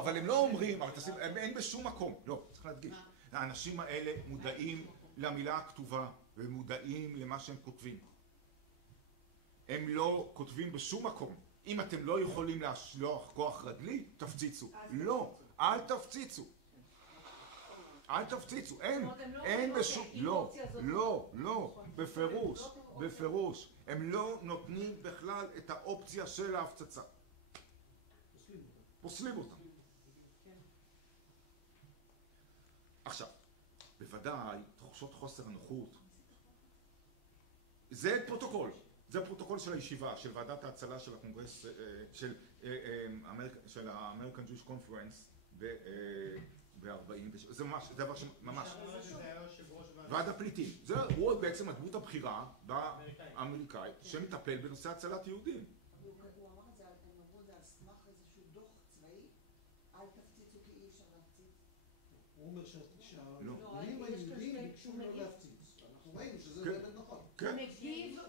אבל הם לא אומרים, הם אין בשום מקום, לא, צריך להדגיש. האנשים האלה מודעים למילה הכתובה, ומודעים למה שהם כותבים. הם לא כותבים בשום מקום. אם אתם לא יכולים לשלוח כוח רגלי, תפציצו. לא, אל תפציצו. אין בשום, לא, בפירוש. הם לא נותנים בכלל את האופציה של ההפצצה. פוסלים אותם. עכשיו, בוודאי, תחושות חוסר הנוחות. זה פרוטוקול של הישיבה, של ועדת ההצלה של הקונגרס, של ה-American Jewish Conference זה ממש, זה דבר שממש... זה היה יושב ראש ועד הפליטים. הוא בעצם הדמות הבכירה האמריקאית שמטפל בנושא הצלת יהודים. הוא אמר את זה, הם אמרו את זה על סמך איזשהו דוח צבאי, אל תפציצו כי אי אפשר להפציץ. הוא אומר שהארגונים היהודים ביקשו לא להפציץ. אנחנו ראינו שזה באמת נכון.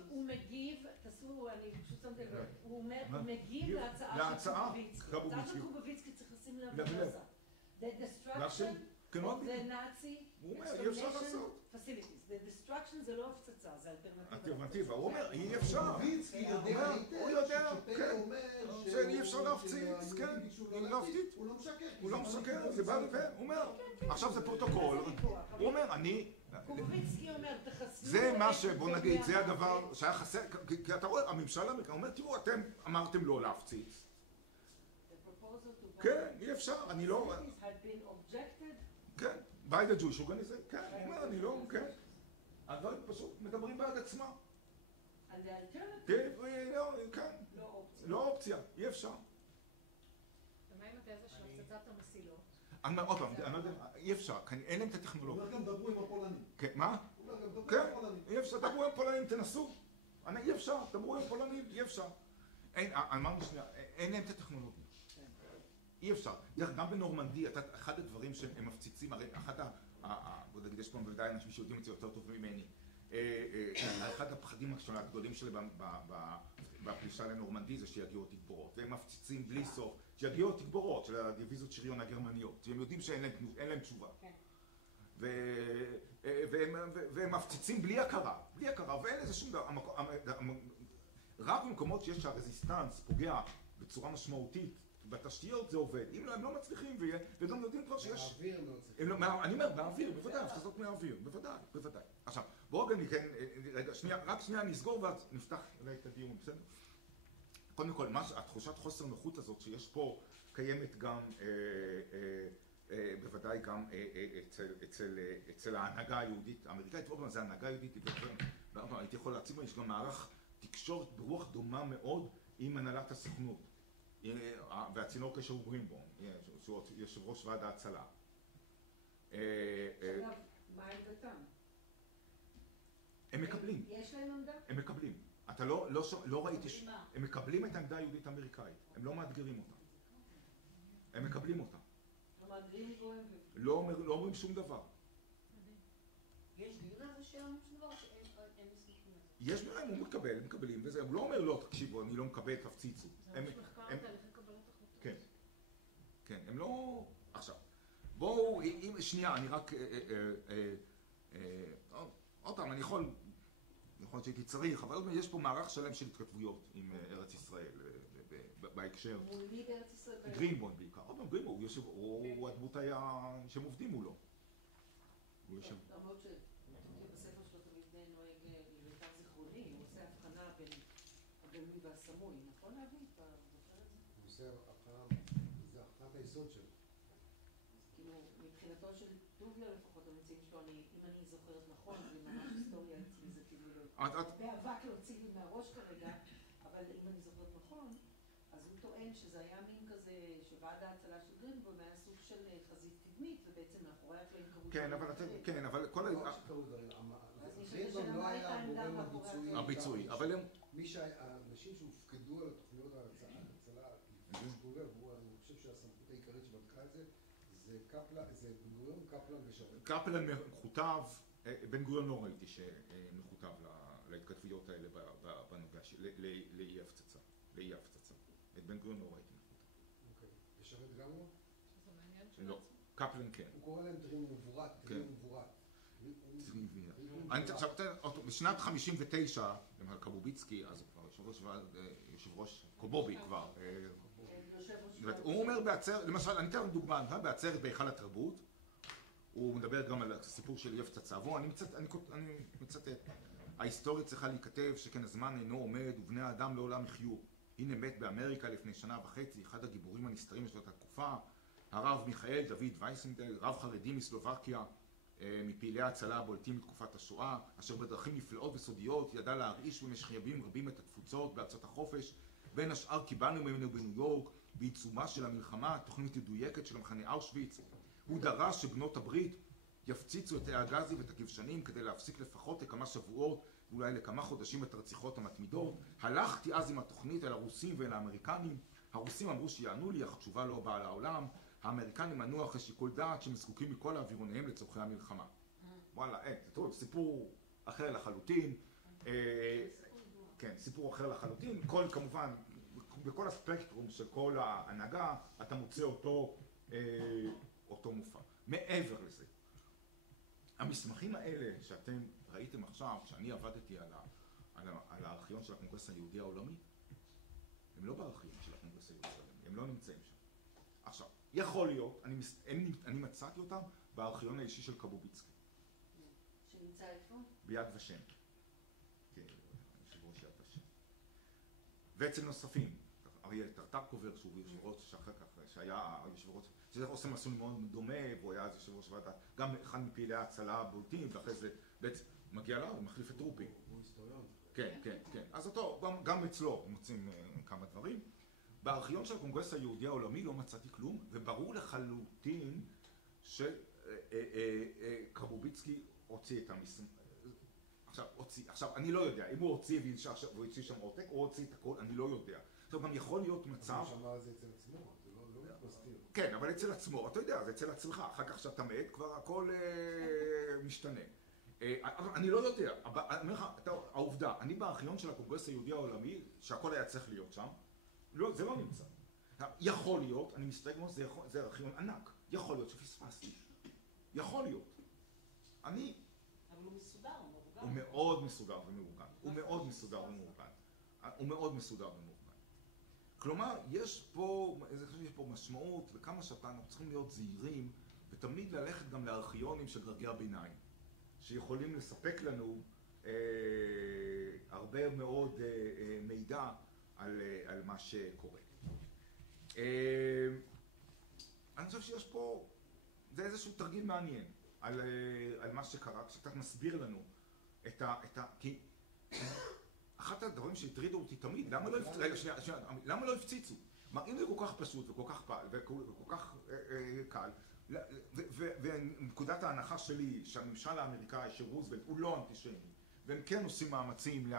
הוא מגיב, תעשו, אני פשוט שמתי לב, הוא מגיב להצעה של קובוביצקי. הצעה של קובוביצקי צריך לשים לב לזה. The destruction of the Nazi extermination facilities. The destruction זה לא הפצצה, זה אלטרנטיבה. הוא אומר, אי אפשר. הוא יודע, כן. אי אפשר להפציץ, כן. הוא לא משקר, זה בא בפה. הוא אומר, עכשיו זה פרוטוקול. הוא אומר, קובוביצקי אומר, תחסלו... זה מה שבוא נגיד, זה הדבר שהיה חסר, כי אתה רואה, הממשל האמריקאי אומר, תראו, אתם אמרתם לא להפציץ. כן, אי אפשר, אני לא... כן, by the Jewish organization, כן, הוא אומר, אני לא, כן. הדברים פשוט מדברים בעד עצמם. כן, לא אופציה, אי אפשר. ומה עם התזה של הפצצת המסילות? אני אומר, עוד פעם, אי אפשר, אין להם את הטכנולוגיה. הוא אומר גם דברו עם הפולנים. מה? הוא אומר גם דברו כן, עם הפולנים. אי אפשר, דברו עם פולנים, תנסו. אי אפשר, דברו עם פולנים, אי אפשר. אמרנו שנייה, אין להם את הטכנולוגיה. אי אפשר. גם בנורמנדי, אחד הדברים שהם מפציצים, הרי בוא נגיד, יש פה בוודאי אנשים שיודעים את זה יותר טוב ממני. אחד הפחדים הגדולים שלי בפלישה לנורמנדי זה שיגיעו תגבורות. והם מפציצים בלי סוף, שיגיעו תגבורות של הדיוויזיות שריון הגרמניות. שהם יודעים שאין להם תשובה. והם מפציצים בלי הכרה, ואין איזה שום דבר. רק במקומות שיש שהרזיסטנס פוגע בצורה משמעותית, בתשתיות זה עובד. אם לא, הם לא מצליחים, וגם יודעים כבר שיש... מהאוויר לא צריך. אני אומר, מהאוויר, בוודאי, הפצצות מהאוויר, בוודאי. עכשיו, בואו רגע, רק שנייה נסגור ואז נפתח את הדיון, בסדר? קודם כל, התחושת חוסר נוחות הזאת שיש פה, קיימת גם, בוודאי גם אצל ההנהגה היהודית האמריקאית, ועוד זה ההנהגה היהודית, הייתי יכול להציג, יש גם מערך תקשורת ברוח דומה מאוד עם הנהלת הסוכנות. והצינור קשר הוא גרינבוים, שהוא יושב ראש ועד ההצלה. אגב, מה עמדתם? הם מקבלים. יש להם עמדה? הם מקבלים. אתה לא ראיתי... הם מקבלים את העמדה היהודית האמריקאית. הם לא מאתגרים אותה. הם מקבלים אותה. לא מאתגרים גורם? לא אומרים שום דבר. יש דיון על זה שאומרים שום דבר שהם מסתכלים על זה. יש מהם, הוא מקבלים, וזה, הוא לא אומר לא, תקשיבו, אני לא מקבל, תפציצו. זה ממש מחקר על תהליכי קבלת החלטות. כן, הם לא... עכשיו, בואו, שנייה, אני רק... עוד פעם, אני יכול להיות שהייתי צריך, אבל יש פה מערך שלם של התכתבויות עם ארץ ישראל, בהקשר... מול מי בארץ ישראל? גרינבוים בעיקר. עוד פעם, גרינבוים, הוא הדמות היה... שהם עובדים מולו. למרות שבספר שלו תמיד נוהג למיטב זיכרוני, הוא עושה הבחנה בין הגלוי והסמוי, נכון להבין? אתה זוכר את זה? הוא עושה הבחנה, זה הבחנת היסוד שלו. כאילו, מבחינתו של טוביה לפחות, המציעים שלו, אם אני זוכרת נכון, זה ממש היסטוריה אצלי, זה כאילו באבק להוציא לי מהראש כרגע, אבל אם אני זוכרת נכון, אז הוא טוען שזה היה מין כזה, שוועד ההצלה של גרינבוים היה סוג של חזית קדמית, ובעצם מאחורי הקלעים קראו... כן, אבל כל... גרינבוים לא היה הגורם הביצועי, אבל הם... האנשים שהופקדו על התוכניות ההצלה, אני חושב שהסמכות העיקרית שבדקה את זה, זה בן גוריון, קפלן ושרת. קפלן מכותב, בן גוריון לא ראיתי שמכותב להתכתבויות האלה בנוגע לאי הפצצה. את בן גוריון לא ראיתי מכותב. אוקיי. ושרת גם לא? שזה מעניין לא. קפלן כן. הוא קורא להם תרים מבורת, עכשיו, בשנת 59, קובוביצקי, אז כבר יושב ראש קובובי כבר, הוא אומר בעצרת, למשל, אני אתן דוגמה, בעצרת בהיכל התרבות, הוא מדבר גם על הסיפור של אי הפצצה, אני מצטט, ההיסטוריה צריכה להיכתב שכן הזמן אינו עומד ובני האדם לעולם יחיו. הנה מת באמריקה לפני שנה וחצי, אחד הגיבורים הנסתרים של אותה תקופה, הרב מיכאל דוד וייסנדל, רב חרדי מסלובקיה, מפעילי ההצלה הבולטים בתקופת השואה, אשר בדרכים נפלאות וסודיות ידע להרעיש במשך ימים רבים את התפוצות בארצות החופש. בין השאר קיבלנו ממנו בניו יורק בעיצומה של המלחמה תוכנית מדויקת של המחנה אושוויץ הוא דרש שבנות הברית יפציצו את תאי הגזים ואת הכבשנים כדי להפסיק לפחות לכמה שבועות, אולי לכמה חודשים את הרציחות המתמידות. הלכתי אז עם התוכנית אל הרוסים ואל האמריקנים. הרוסים אמרו שיענו לי, אך התשובה לא באה לעולם. האמריקנים ענו אחרי שיקול דעת שהם זקוקים מכל האווירוניים לצורכי המלחמה. וואלה, זה טוב, סיפור אחר לחלוטין. כן, סיפור אחר לחלוטין. כמובן, בכל הספקטרום של כל ההנהגה, אתה מוצא אותו מופע. מעבר לזה, המסמכים האלה שאתם ראיתם עכשיו, כשאני עבדתי על הארכיון של הקונגרס היהודי העולמי, הם לא בארכיון של הקונגרס היהודי העולמי, הם לא נמצאים שם. עכשיו, יכול להיות, אני מצאתי אותם בארכיון האישי של קבוביצקי. שנמצא איפה? ביד ושם. כן, יושב ראש יד ושם. ואצל נוספים, אריאל טרטרקובר, שהוא יושב ראש שאחר כך, שהיה יושב ראש, שזה עושה מסלול מאוד דומה, והוא היה אז יושב ראש ועדה, גם אחד מפעילי ההצלה הבולטים, ואחרי זה בעצם מגיע לה, הוא מחליף את רופין. הוא היסטוריון. כן, כן, כן. אז אותו, גם אצלו מוצאים כמה דברים. בארכיון של הקונגרס היהודי העולמי לא מצאתי כלום, וברור לחלוטין שקבוביצקי הוציא את המסמכים. עכשיו, אני לא יודע, אם הוא הוציא והוא הוציא שם עותק, או הוציא את הכל, אני לא יודע. עכשיו, גם יכול להיות מצב... הוא שמע על זה אצל עצמו, זה לא מסתיר. כן, אבל אצל עצמו, אתה יודע, זה אצל עצמך. אחר כך שאתה מת, כבר הכל משתנה. אני לא יודע, אבל אני אומר לך, העובדה, אני בארכיון של הקונגרס היהודי העולמי, שהכל היה צריך להיות שם, זה לא נמצא. יכול להיות, אני מסתכל כמו זה ארכיון ענק, יכול להיות שפספסתי. יכול להיות. אבל הוא מסודר, הוא מאורגן. הוא מאוד מסודר ומאורגן. הוא מאוד מסודר ומאורגן. הוא מאוד מסודר ומאורגן. כלומר, יש פה משמעות, וכמה שאנחנו צריכים להיות זהירים, ותמיד ללכת גם לארכיונים של דרגי הביניים, שיכולים לספק לנו הרבה מאוד מידע על מה שקורה. אני חושב שיש פה, זה איזשהו תרגיל מעניין על מה שקרה, כשקצת מסביר לנו כי אחת הדברים שהטרידו אותי תמיד, למה לא הפציצו? אם זה כל כך פשוט וכל כך קל, ונקודת ההנחה שלי שהממשל האמריקאי של רוזוולט הוא לא אנטישמי, והם כן עושים מאמצים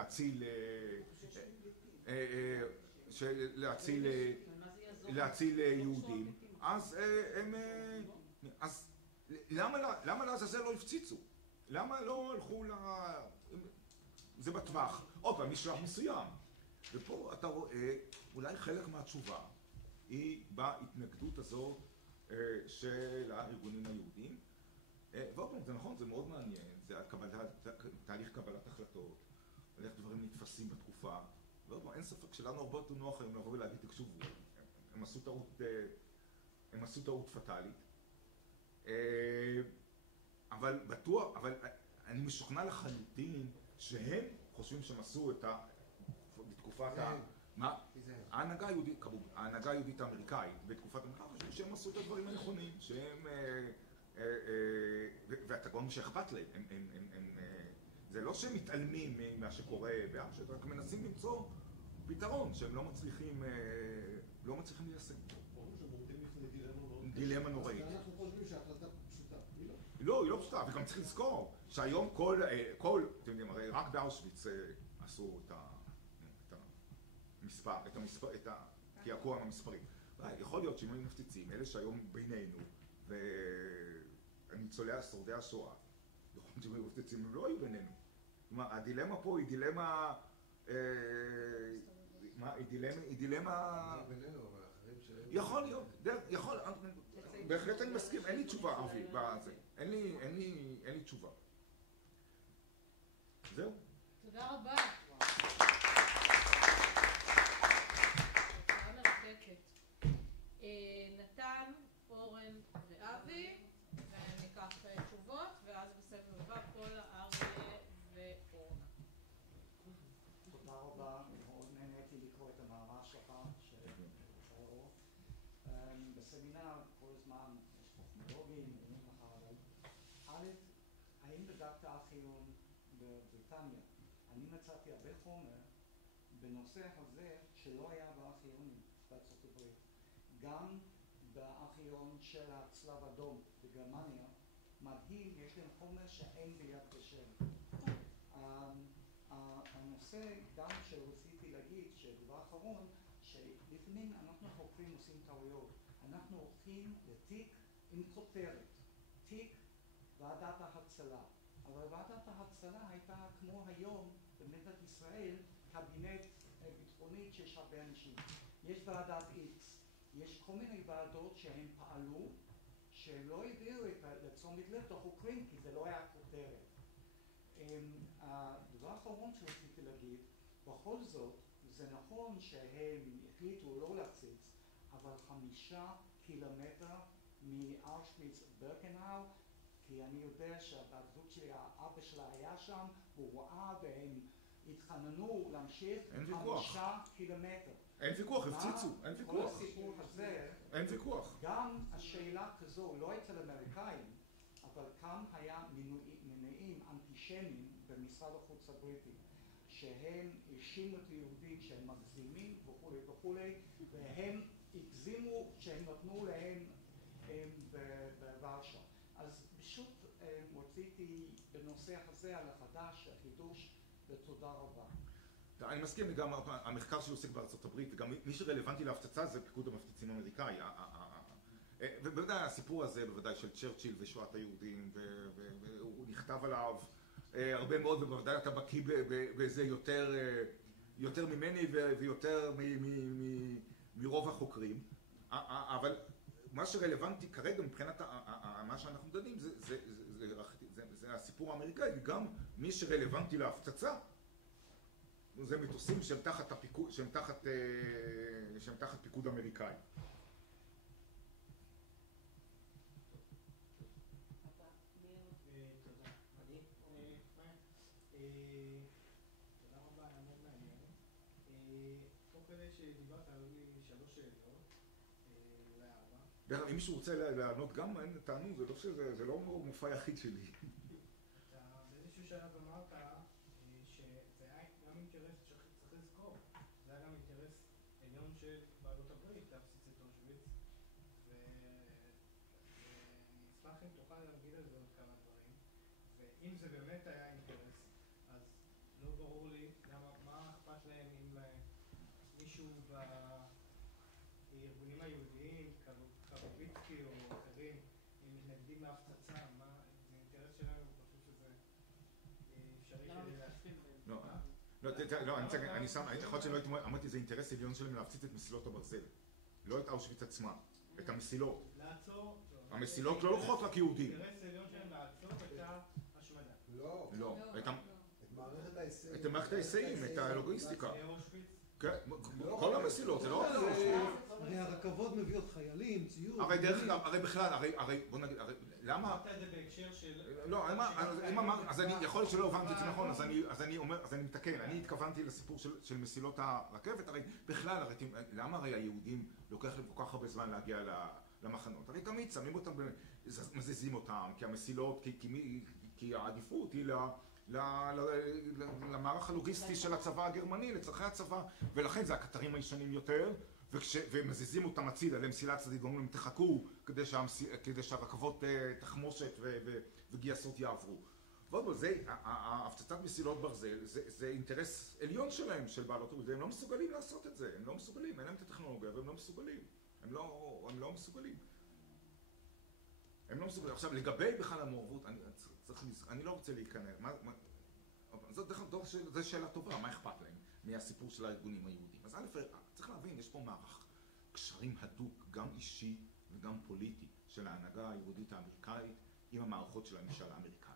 להציל יהודים, אז למה לעזאזל לא הפציצו? למה לא הלכו זה בטווח, עוד פעם, משלב מסוים. ופה אתה רואה, אולי חלק מהתשובה היא בהתנגדות הזאת של הארגונים היהודים. ועוד פעם, זה נכון, זה מאוד מעניין, זה תהליך קבלת החלטות, על איך דברים נתפסים בתקופה. ועוד פעם, אין ספק שלנו הרבה יותר נוח היום לבוא ולהגיד, תקשובו, הם עשו טעות פטאלית. אבל בטוח, אני משוכנע לחלוטין שהם חושבים שהם עשו בתקופת ההנהגה היהודית האמריקאית, בתקופת המלחמה, חושבים שהם עשו את הדברים הנכונים, שהם, ואתה גם שאכפת להם, זה לא שהם מתעלמים ממה שקורה בארצות, רק מנסים למצוא פתרון שהם לא מצליחים ליישם. דילמה נוראית. אנחנו חושבים שההחלטה פשוטה, לא, היא לא פשוטה, וגם צריך לזכור שהיום אתם יודעים, הרי רק באושוויץ עשו את המספר, קעקוע עם המספרים. יכול להיות שאם היו מפציצים, אלה שהיום בינינו, וניצולי שורדי השואה, יכול להיות שאם היו מפציצים, הם לא היו בינינו. כלומר, הדילמה פה היא דילמה... יכול להיות, בהחלט אני מסכים, אין לי תשובה, אבי, אין לי תשובה. זהו. תודה רבה. תודה מרתקת. נתן, אורן ואבי, וניקח תשובות, ואז בסבב הבא כל אריה ואורנה. תודה רבה, מאוד נהניתי לקרוא את המאמר שלך, בסמינר כל הזמן יש טכנולוגים, אומרים לך, אבל א', האם בדקת ארכיון בבריטניה? אני מצאתי הרבה חומר בנושא הזה שלא היה בארכיונים בארצות הברית. גם בארכיון של הצלב אדום בגרמניה, מדהים, יש להם חומר שאין ביד ושם. הנושא גם שרציתי להגיד, שדבר אחרון, שלפעמים אנחנו חוקרים עושים טעויות. אנחנו הולכים לתיק עם כותרת, תיק ועדת ההצלה. אבל ועדת ההצלה הייתה כמו היום במדינת ישראל, קבינט ביטחונית שיש הרבה אנשים. יש ועדת X, יש כל מיני ועדות שהם פעלו, שלא הביאו לתשומת לב את החוקרים, כי זה לא היה כותרת. הדבר האחרון שרציתי להגיד, בכל זאת, זה נכון שהם החליטו לא להציץ, אבל 5 קילומטר מאושוויץ בירקנאו, כי אני יודע שהבת זוג שלי, האבא שלה היה שם, הוא ראה והם התחננו להמשיך 5 קילומטר. אין ויכוח, הפציצו, אין ויכוח. כל הסיפור הזה, אין ויכוח. גם השאלה כזו, לא אצל אמריקאים, אבל כאן היה מניעים אנטישמיים במשרד החוץ הבריטי, שהם האשימו את היהודים שהם מגזימים וכולי וכולי, והם הגזימו שהם נתנו להם בוורשה. אז פשוט רציתי בנושא הזה על החדש, החידוש, ותודה רבה. אני מסכים, גם המחקר שעוסק בארצות הברית, וגם מי שרלוונטי להפצצה זה פיקוד המפציצים האמריקאי. ובוודאי הסיפור הזה, בוודאי של צ'רצ'יל ושואת היהודים, והוא נכתב עליו הרבה מאוד, ובוודאי אתה בקיא בזה יותר ממני ויותר מרוב החוקרים. אבל מה שרלוונטי כרגע מבחינת מה שאנחנו דנים זה הסיפור האמריקאי, וגם מי שרלוונטי להפצצה זה מטוסים שהם תחת פיקוד אמריקאי. תודה רבה, היה מאוד מעניין. תוך כדי שדיברת עלו לי 3 שאלות, אולי 4. אם מישהו רוצה לענות גם, תענו, זה לא מופע יחיד שלי. באיזשהו שלב אמרת שזה היה גם אינטרס שצריך לזכור, זה היה גם אינטרס עליון של בעלות הברית להפציץ את אושוויץ, ואני אשמח אם תוכל להגיד על זה עוד כמה דברים, ואם זה באמת היה אינטרס, אז לא ברור לי מה אכפת להם אם מישהו בארגונים היהודיים, קרוביצקי או אחרים, אם מתנגדים להפצצה, זה אינטרס שלנו, אני חושב שזה אפשרי כדי להסכים. אני יכול להיות שלא אמרתי, זה אינטרס עליון שלהם להפציץ את מסילות הברזל, לא את אושוויץ עצמה, את המסילות. המסילות לא לוקחות רק יהודים. אינטרס עליון שלהם לעצור את ההשמדה. לא, את מערכת ההיסעים, את הלוגיסטיקה. כל המסילות, זה לא רק הרי הרכבות מביאות חיילים, ציוד. הרי בכלל, בוא נגיד, למה... אמרת את זה בהקשר של... לא, אז אני יכול להיות שלא הבנתי את זה נכון, אז אני מתקן, אני התכוונתי לסיפור של מסילות הרכבת, הרי בכלל, למה הרי היהודים לוקח להם כל כך הרבה זמן להגיע למחנות? הרי תמיד שמים אותם, מזיזים אותם, כי המסילות, כי העדיפות היא למערך הלוגיסטי של הצבא הגרמני, לצרכי הצבא, ולכן זה הקטרים הישנים יותר, ומזיזים אותם הצידה למסילת צדדית, ואומרים להם תחכו כדי שהרכבות תחמושת וגייסות יעברו. ועוד בו, הפצצת מסילות ברזל, זה אינטרס עליון שלהם, של בעלות הברית, והם לא מסוגלים לעשות את זה, הם לא מסוגלים, אין להם את הטכנולוגיה, והם לא מסוגלים. הם לא מסוגלים. עכשיו, לגבי בכלל המעורבות, אני לא רוצה להיכנס, זו שאלה טובה, מה אכפת להם מהסיפור של הארגונים היהודים? אז צריך להבין, יש פה מערך קשרים הדוק, גם אישי וגם פוליטי, של ההנהגה היהודית האמריקאית עם המערכות של הממשל האמריקאי.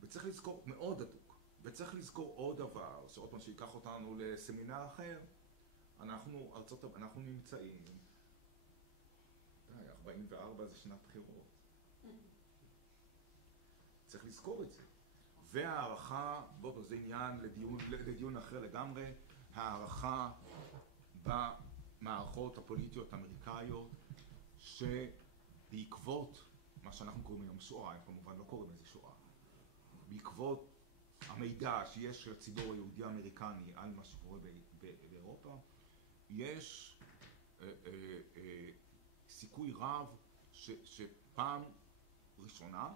וצריך לזכור, מאוד הדוק, וצריך לזכור עוד דבר, שעוד פעם שיקח אותנו לסמינר אחר, אנחנו נמצאים, 44 זה שנת בחירות. צריך לזכור את זה. והערכה, זה עניין לדיון אחר לגמרי, הערכה במערכות הפוליטיות האמריקאיות, שבעקבות מה שאנחנו קוראים היום שואה, הם כמובן לא קוראים לזה שואה, בעקבות המידע שיש לציבור היהודי האמריקני על מה שקורה באירופה, יש סיכוי רב שפעם ראשונה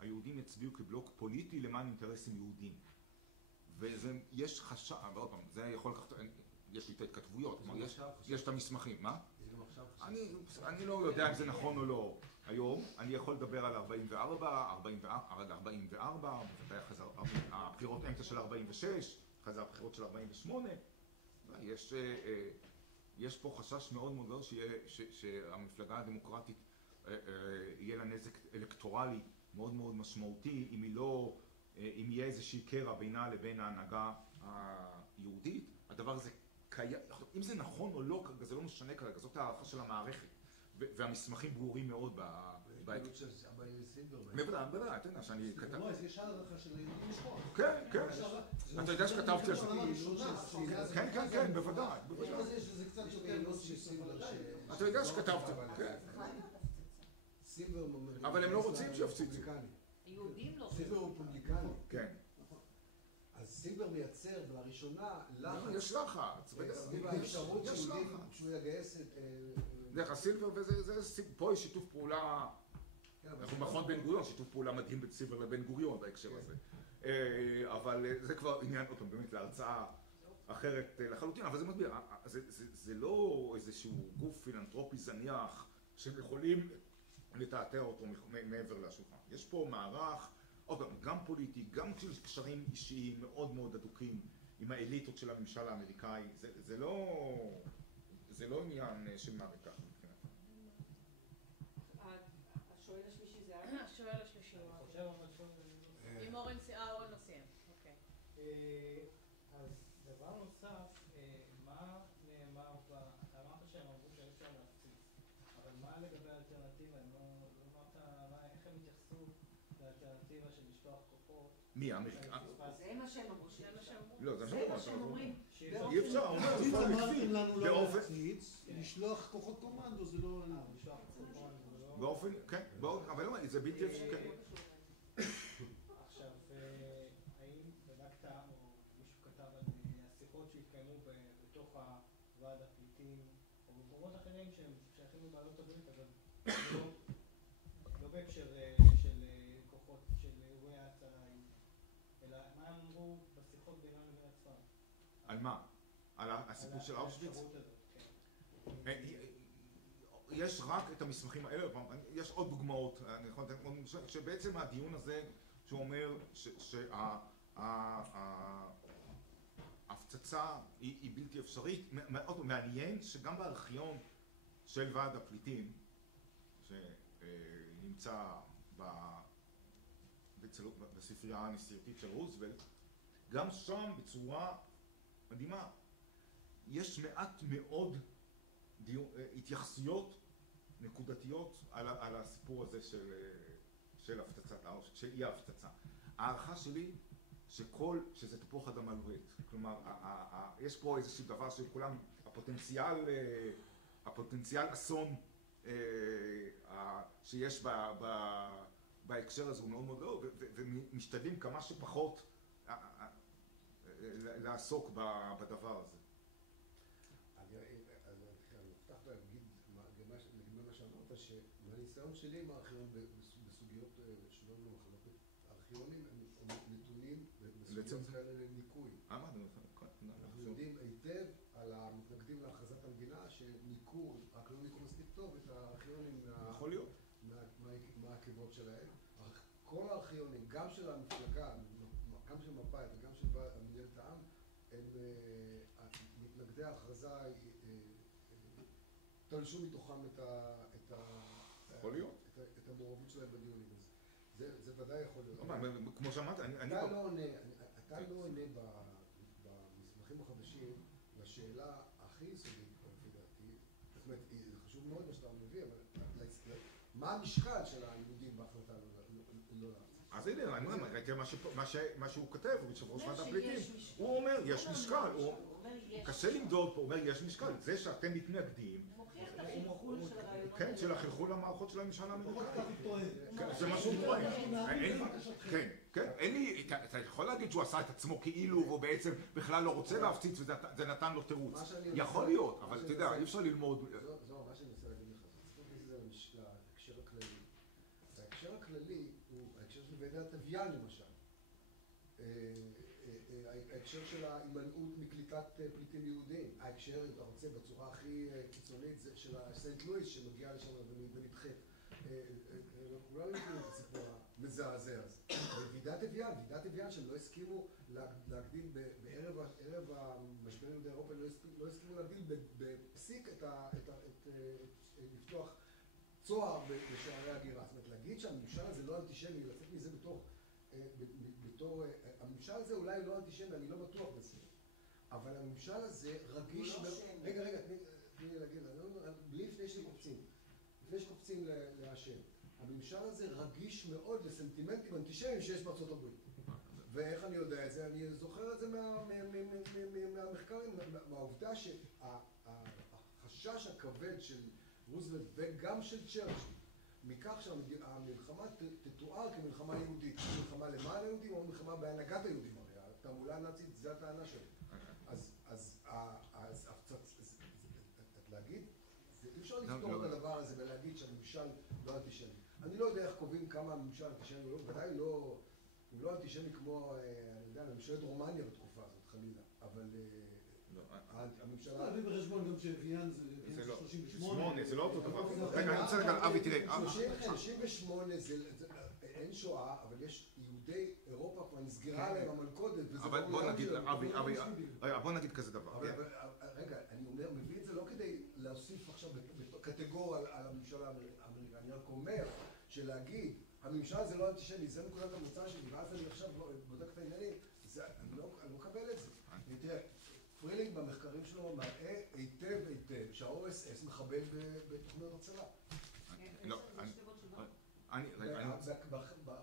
היהודים יצביעו כבלוק פוליטי למען אינטרסים יהודים. ויש חשש, ועוד פעם, זה יכול לקחת, יש לי את ההתכתבויות, יש את המסמכים, מה? אני לא יודע אם זה נכון או לא היום, אני יכול לדבר על 44, בוודאי חזר הבחירות אמצע של 46, חזר הבחירות של 48, יש פה חשש מאוד מאוד גדול שהמפלגה הדמוקרטית יהיה לה נזק אלקטורלי מאוד מאוד משמעותי אם יהיה איזושהי קרע בינה לבין ההנהגה היהודית. הדבר הזה קיים, אם זה נכון או לא, זה לא משנה כרגע, זאת הערכה של המערכת, והמסמכים ברורים מאוד בהקשר של אבא סילבר. בוודאי, אתה יודע שאני כתב... לא, אז יש הערכה של היהודים לשכוח. כן, כן. אתה יודע שכתבתי על זה. כן, בוודאי. אתה יודע שכתבתי, כן. אבל הם לא רוצים שיפציצו. היהודים לא. סילבר הוא פובליקני. כן. אז סילבר מייצר לראשונה לחץ. יש לחץ. סביב האפשרות שהוא יגייס את... דרך הסילבר, פה יש שיתוף פעולה, אנחנו מכון בן גוריון, שיתוף פעולה מדהים בין סילבר לבן גוריון בהקשר הזה. אבל זה כבר עניין אותו באמת להרצאה אחרת לחלוטין, אבל זה מסביר, זה לא איזשהו גוף פילנטרופי זניח שהם יכולים לתעתע אותו מעבר לשולחן. יש פה מערך, גם פוליטי, גם קשרים אישיים מאוד מאוד הדוקים עם האליטות של הממשל האמריקאי, זה לא עניין של מה וכך מבחינתם. השואל השלישי זה היה? השואל השלישי הוא אם אורן לא סיים. אוקיי. אז דבר נוסף, מה נאמר אמרת שהם אמרו שאי אפשר להפציץ, אבל מה לגבי האלטרנטיבה? איך הם התייחסו לאלטרנטיבה של לשלוח כוחות? מי? האמריקאים? זה מה שהם אמרו. לא, זה מה שהם אומרים. אי אפשר, אם אמרתם לנו לא להפציץ, לשלוח כוחות קומנדו זה לא... באופן, כן, אבל זה בלתי אפשרי. עכשיו, האם בדקת או מישהו כתב על השיחות שהתקיימו בתוך ועד הפליטים או במקומות אחרים שהם שייכים לבעלות הברית, אבל לא בהקשר של כוחות של אירועי ההצלה, אלא מה הם אמרו בשיחות בינם לבין עצמם? על מה? על הסיפור של אושוויץ? יש רק את המסמכים האלה, יש עוד דוגמאות, שבעצם הדיון הזה שהוא אומר שההפצצה היא בלתי אפשרית, מעניין שגם בארכיון של ועד הפליטים שנמצא בספרייה הנשיאותית של רוזוולט, גם שם בצורה מדהימה יש מעט מאוד התייחסויות נקודתיות על הסיפור הזה של אי ההפצצה. הערכה שלי שזה תפוח אדמה לוהט. כלומר, יש פה איזשהו דבר שכולם, הפוטנציאל אסון שיש בהקשר הזה הוא מאוד מאוד לא, ומשתדלים כמה שפחות לעסוק בדבר הזה. מהניסיון שלי עם הארכיון בסוגיות שונות ומחלוקת, הארכיונים הם נתונים בסוגיות כאלה לניקוי. אנחנו יודעים היטב על המתנגדים להכרזת המדינה שניקו, רק לא ניקו מספיק טוב את הארכיונים מהעקבות שלהם. כל הארכיונים, גם של המפלגה, גם של מפא"י וגם של מינהלת העם, הם מתנגדי ההכרזה תלשו מתוכם את המעורבות שלהם בדיונים. זה ודאי יכול להיות. כמו שאמרת, אתה לא עונה במסמכים החדשים לשאלה הכי יסודית, לפי דעתי. זאת אומרת, זה חשוב מאוד מה שאתה מביא, אבל מה המשקל של היהודים בהחלטה לא להפציץ? אז הנה, אני אומר, ראיתי מה שהוא כתב, הוא יושב ראש ועד הפליטים. הוא אומר, יש משקל. קשה למדוד פה, הוא אומר, יש משקל. זה שאתם מתנגדים, כן, של החלחול למערכות של הממשל האמריקאי. זה מה שהוא טוען. כן, כן. אתה יכול להגיד שהוא עשה את עצמו כאילו, והוא בעצם בכלל לא רוצה להפציץ, וזה נתן לו תירוץ. יכול להיות, אבל אתה יודע, אי אפשר ללמוד. זו מה שאני רוצה להגיד לך. ההקשר הכללי. ההקשר הכללי הוא ההקשר של ועידת אביאן למשל. ההקשר של ההימנעות מקליטת פליטים יהודים. ההקשר, אם אתה רוצה, בצורה הכי קיצונית, זה של סנט לואיס שמגיע לשם ונדחית. כולנו מכירים את הסיפור המזעזע הזה. ועידת אביאן שהם לא הסכימו להגדיל בערב המשבר יהודי אירופה, לא הסכימו להגדיל בפסיק לפתוח צוהר בשערי הגירה. זאת אומרת, להגיד שהממשל הזה לא אנטישמי, לצאת מזה בתור הממשל הזה אולי לא אנטישמי, אני לא בטוח בזה. אבל הממשל הזה רגיש... רגע, תני לי להגיד, בלי לפני שקופצים להשם. הממשל הזה רגיש מאוד לסנטימנטים אנטישמיים שיש בארצות הברית. ואיך אני יודע את זה? אני זוכר את זה מהמחקרים, מהעובדה שהחשש הכבד של רוזוולט וגם של צ'רצ'יל מכך שהמלחמה תתואר כמלחמה יהודית, מלחמה למען היהודים או מלחמה בהנהגת היהודים. הרי התעמולה הנאצית זה הטענה שלו. אז להגיד, אי אפשר לפתור את הדבר הזה ולהגיד שהממשל לא אנטישמי. אני לא יודע איך קובעים כמה הממשל אנטישמי, ודאי לא אנטישמי כמו, אני יודע, ממשלת רומניה בתקופה הזאת, חלילה, אבל הממשלה... להביא בחשבון גם שאביאן זה 38, זה לא אותו דבר. רגע, אני רוצה רגע, אבי, תראה. 38 אין שואה, אבל יש יהודי אירופה כבר נסגרה עליהם המלכודת, אבל בוא נגיד, אבי, בוא נגיד כזה דבר. רגע, אני אומר, מביא את זה לא כדי להוסיף עכשיו קטגוריה על הממשלה האמריקאית, אני רק אומר שלהגיד, הממשל זה לא אנטישמי, זה נקודת המוצא שלי, ואז אני עכשיו בודק את העניינים, אני לא מקבל את זה. תראה, פרילינג במחקרים שלו מראה היטב שה-OSS מחבל בתוכניות הצבא.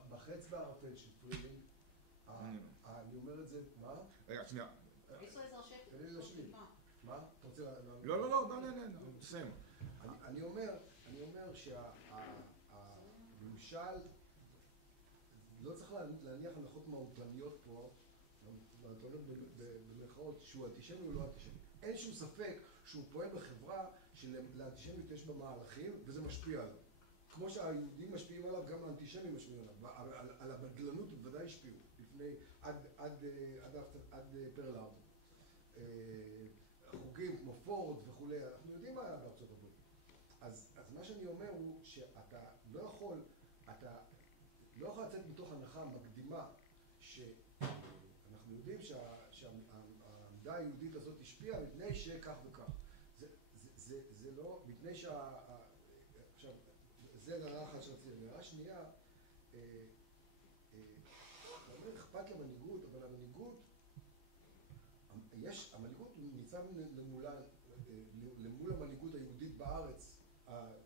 בחץ בערפל של פרילינג, אני אומר את זה, מה? רגע, שנייה. תן לי להשלים. מה? אתה רוצה... לא, תסיים. אני אומר שהממשל לא צריך להניח הנחות מהותניות פה, במרכאות, שהוא אנטישמי או לא אנטישמי. אין שום ספק שהוא פועל בחברה שלאנטישמיות יש בה מהלכים וזה משפיע עליו. כמו שהיהודים משפיעים עליו, גם האנטישמים משפיעים עליו. על הבדלנות הוא בוודאי השפיעו, עד פרל הארבור. חוקים כמו פורד וכולי, אנחנו יודעים מה היה בארצות הברית. אז מה שאני אומר הוא שאתה לא יכול לצאת מתוך הנחה מקדימה שאנחנו יודעים שהעמדה היהודית הזאת השפיעה מפני שכך וכך. זה לא, מפני עכשיו, זה נראה אחת שרציתי. נראה שנייה, לא אכפת למנהיגות, אבל המנהיגות ניצב למול המנהיגות היהודית בארץ,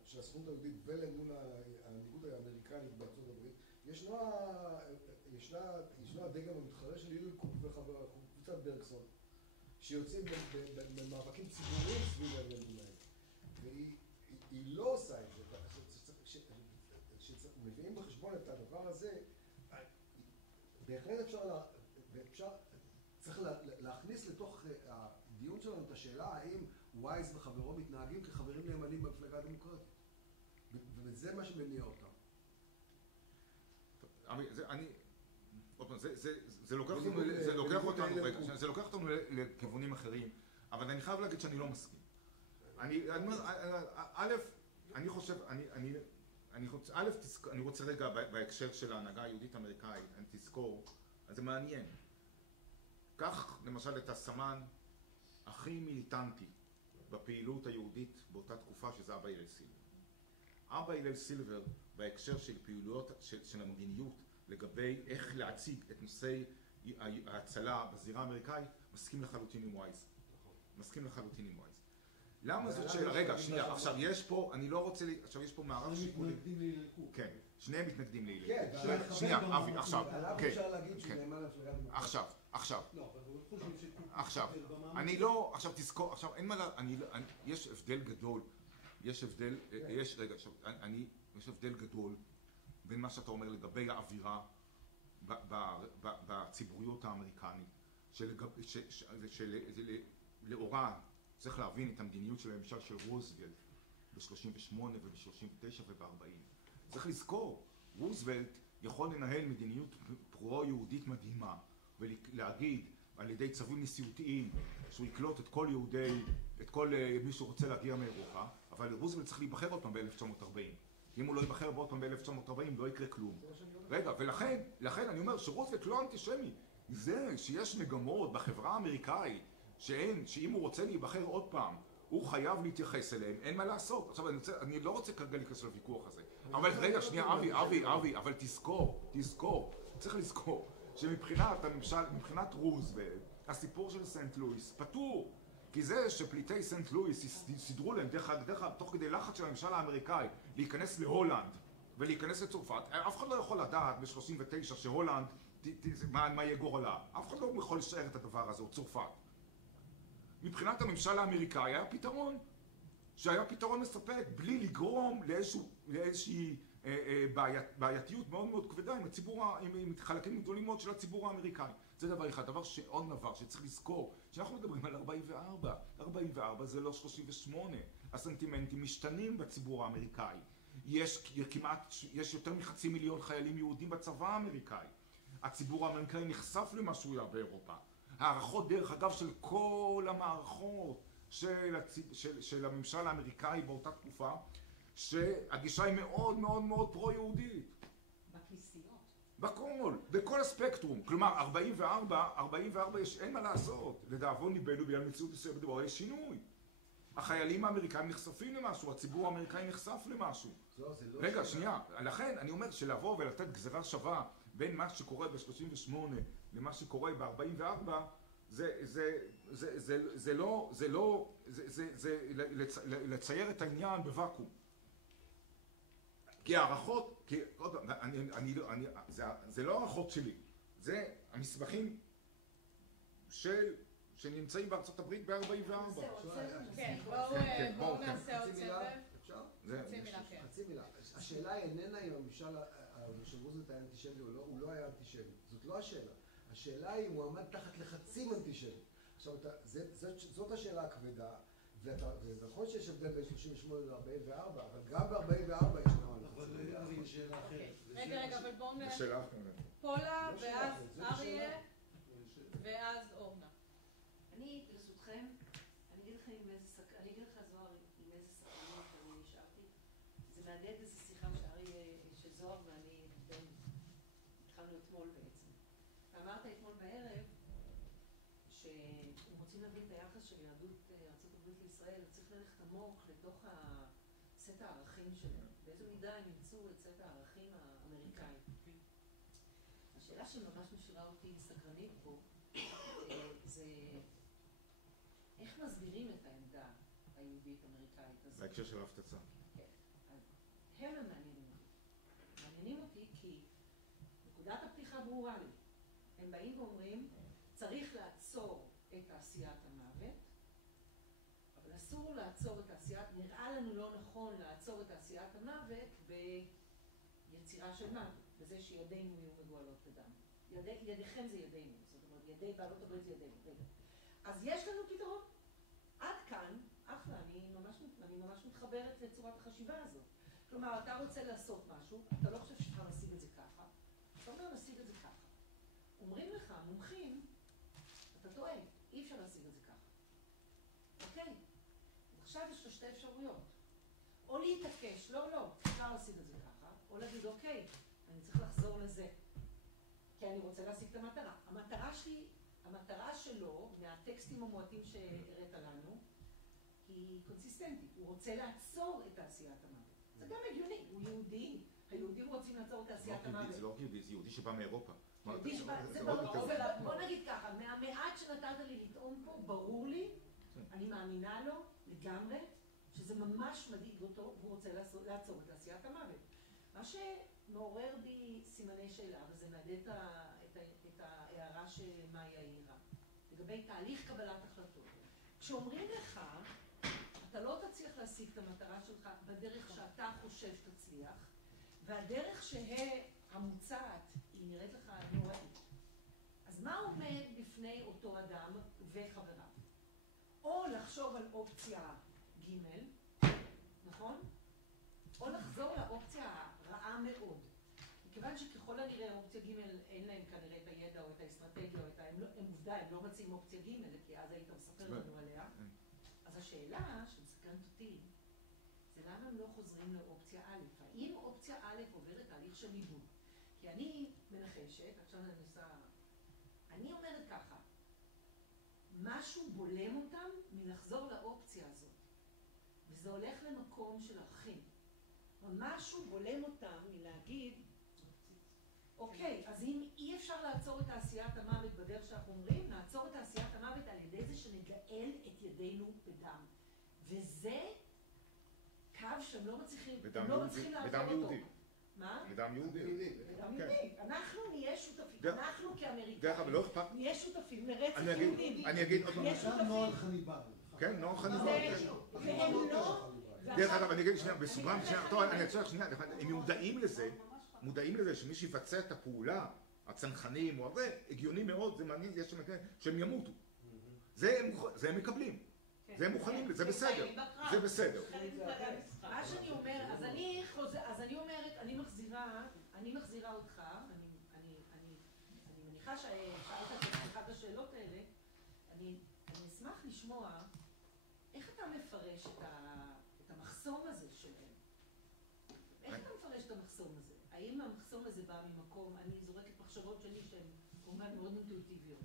של הסוכנות היהודית, ולמול המנהיגות האמריקנית בארצות הברית, ישנה הדגם המתחרה של הילרי קוק וחבר קבוצת ברגסון, שיוצאים במאבקים ציבוריים סביב העניינים האלה. והיא לא עושה את זה. כשמביאים בחשבון את הדבר הזה, בהחלט צריך להכניס לתוך הדיון שלנו את השאלה האם וייס וחברו מתנהגים כחברים נאמנים במפלגה הדמוקרטית. וזה מה שמניע אותם. זה לוקח אותנו לכיוונים אחרים, אבל אני חייב להגיד שאני לא מסכים. אני רוצה רגע בהקשר של ההנהגה היהודית האמריקאית, אני תזכור, אז זה מעניין. כך למשל את הסמן הכי מיליטנטי בפעילות היהודית באותה תקופה, שזה אבא הלל סילבר. אבא הלל סילבר בהקשר של פעילויות של המדיניות לגבי איך להציג את נושאי ההצלה בזירה האמריקאית, מסכים לחלוטין עם וייס. מסכים לחלוטין עם וייס. למה זאת שאלה? רגע, שנייה, עכשיו יש פה, אני לא רוצה, עכשיו יש פה מערך שיקולים. שניהם מתנגדים להלל קוק. כן, שניהם מתנגדים להלל כן, קוק. שנייה, אבי, עכשיו. עליו אפשר להגיד שהוא נאמן למפלגה דמוקרטית. עכשיו. לא, אבל הוא חושב שקוק... עכשיו, אני לא, עכשיו תזכור, עכשיו אין מה, יש הבדל גדול, יש הבדל גדול בין מה שאתה אומר לגבי האווירה בציבוריות האמריקנית, שלאורה צריך להבין את המדיניות של הממשל של רוזוולט ב-38 וב-39 וב-40. צריך לזכור, רוזוולט יכול לנהל מדיניות פרו-יהודית מדהימה, ולהגיד על ידי צווים נשיאותיים שהוא יקלוט את כל מי שרוצה להגיע מאירופה, אבל רוזוולט צריך להיבחר עוד פעם ב-1940. אם הוא לא ייבחר עוד פעם ב-1940 לא יקרה כלום. רגע, ולכן אני אומר שרוזוולט לא אנטישמי. זה שיש מגמות בחברה האמריקאית שאם הוא רוצה להיבחר עוד פעם הוא חייב להתייחס אליהם, אין מה לעשות. עכשיו אני לא רוצה כרגע להיכנס לוויכוח הזה. אבל רגע, שנייה, אבי, אבל תזכור, צריך לזכור שמבחינת הממשל, מבחינת רוזוולט, הסיפור של סנט לואיס פתור. כי זה שפליטי סנט לואיס סידרו להם תוך כדי לחץ של הממשל האמריקאי להיכנס להולנד ולהיכנס לצרפת, אף אחד לא יכול לדעת ב-39 שהולנד, מה יהיה גורלה. אף אחד לא יכול לשער את הדבר הזה, או צרפת. מבחינת הממשל האמריקאי היה פתרון, שהיה פתרון מספק, בלי לגרום לאיזושהי בעייתיות מאוד מאוד כבדה עם חלקים גדולים מאוד של הציבור האמריקאי. זה דבר אחד. עוד דבר שצריך לזכור, שאנחנו מדברים על 44. 44 זה לא 38. הסנטימנטים משתנים בציבור האמריקאי. יש יותר מ500,000 חיילים יהודים בצבא האמריקאי. הציבור האמריקאי נחשף למה שהוא היה באירופה. הערכות דרך אגב של כל המערכות של הממשל האמריקאי באותה תקופה, שהגישה היא מאוד מאוד מאוד פרו-יהודית. בכנסיות. בכל הספקטרום. כלומר, 44 אין מה לעשות. לדאבון ליבנו בגלל מציאות מסוימת בדבר, יש שינוי. החיילים האמריקאים נחשפים למשהו, הציבור האמריקאי נחשף למשהו. רגע, שנייה. לכן אני אומר שלבוא ולתת גזרה שווה בין מה שקורה ב-38 למה שקורה ב-44, זה לצייר את העניין בוואקום. כי הערכות, זה לא הערכות שלי, זה המסמכים שנמצאים בארצות הברית ב-44. כן, בואו נעשה עוד סבב. אפשר? חצי מילה. השאלה איננה אם הממשל של רוזוולט היה אנטישמי או לא, הוא לא היה אנטישמי. זאת לא השאלה. השאלה היא אם הוא עמד תחת לחצים אנטישמיים. עכשיו, זאת השאלה הכבדה, ונכון שיש הבדל בין 38 ל-44, אבל גם ב-44 יש נראה. אבל אריה, שאלה אחרת. רגע, אבל בואו נראה. פולה, ואז אריה, ואז אורנה. אני, ברשותכם, אני אגיד לך זוהר, עם איזה סקרנות אני נשארתי. זה מהדהד איזו שיחה שזוהר ואני התחלנו אתמול בעצם. ואמרת אתמול בערב שאם רוצים להבין את היחס של יהדות ארצות הברית לישראל, צריך ללכת עמוק לתוך סט הערכים שלהם. באיזו מידה הם ימצאו את סט הערכים האמריקאי. השאלה שממש משאירה אותי סקרנית פה, זה איך מסבירים את העמדה היהודית-אמריקאית הזאת. בהקשר של ההפצצה. כן. הם מעניינים אותי. מעניינים אותי כי נקודת הפתיחה ברורה לי. הם באים ואומרים, צריך לעצור את תעשיית המוות, אבל אסור לעצור את תעשיית, נראה לנו לא נכון לעצור את תעשיית המוות ביצירה של מוות, בזה שידינו יהיו מגואלות בדם. ידיכם זה ידינו, זאת אומרת, ידי בעלות הברית זה ידינו. רגע. אז יש לנו פתרון. עד כאן, אחלה, אני ממש מתחברת לצורת החשיבה הזאת. כלומר, אתה רוצה לעשות משהו, אתה לא חושב שאתה משיג את זה ככה, אתה אומר משיג את זה ככה. אומרים לך, מומחים, אתה טועה, אי אפשר להשיג את זה ככה. אוקיי? עכשיו יש לך שתי אפשרויות. או להתעקש, לא, אפשר להשיג את זה ככה, או להגיד, אוקיי, אני צריך לחזור לזה. כי אני רוצה להשיג את המטרה. המטרה שלו, מהטקסטים המועטים שהראית לנו, היא קונסיסטנטית. הוא רוצה לעצור את תעשיית המוות. זה גם הגיוני, הוא יהודי. היהודים רוצים לעצור את תעשיית המוות. זה לא יהודי, זה יהודי שבא מאירופה. זה ברור, בוא נגיד ככה, מהמעט שנתת לי לטעום פה, ברור לי, אני מאמינה לו לגמרי, שזה ממש מדאיג אותו, והוא רוצה לעצור את תעשיית המוות. מה שמעורר בי סימני שאלה, וזה מהדהד את ההערה שמאיה העירה, לגבי תהליך קבלת החלטות. כשאומרים לך, אתה לא תצליח להשיג את המטרה שלך בדרך שאתה חושב שתצליח, והדרך שהמוצעת היא נראית לך נוראית. אז מה עומד בפני אותו אדם וחבריו? או לחשוב על אופציה ג', נכון? מאוד. מכיוון שככל הנראה אופציה ג' אין להם כנראה את הידע או את האסטרטגיה או את הם עובדה, הם לא מציעים אופציה ג' כי אז היית מספר לנו עליה. אז השאלה שמסקרנת אותי זה למה הם לא חוזרים לאופציה א'. האם אופציה א' עוברת תהליך של ליבוד? כי אני מנחשת, עכשיו אני עושה... אני אומרת ככה, משהו בולם אותם מלחזור לאופציה הזאת. וזה הולך למקום של ערכים. משהו בולם אותם מלהגיד, אוקיי, אז אם אי אפשר לעצור את תעשיית המוות בדרך שאנחנו אומרים, נעצור את תעשיית המוות על ידי זה שנגאל את ידינו בדם. וזה קו שהם לא מצליחים, הם לא מצליחים לעצור אותו. בדם יהודי. מה? בדם יהודי. בדם יהודי. אנחנו נהיה שותפים, אנחנו כאמריקאים, נהיה שותפים לרצח יהודים. אני אגיד עוד נהיה שותפים. נוהל חניבל. כן, נוהל חניבל. והם לא... דרך אגב, אני אגיד שנייה, בסוגריים, שנייה, טוב, אני אצליח שנייה, הם מודעים לזה שמי שיבצע את הפעולה, הצנחנים או הרבה, הגיוני מאוד, זה מעניין, יש שהם ימותו. זה הם מקבלים. זה הם מוכנים, זה בסדר. זה בסדר. מה שאני אומר, אז אני אומרת, אני מחזירה אותך, אני מניחה ששאלת את אחת השאלות האלה, אני אשמח לשמוע איך אתה מפרש את המחסום הזה שלהם? איך אתה מפרש את המחסום הזה? האם המחסום הזה בא ממקום, אני זורקת מחשבות שלי שהן כמובן מאוד אינטואיטיביות.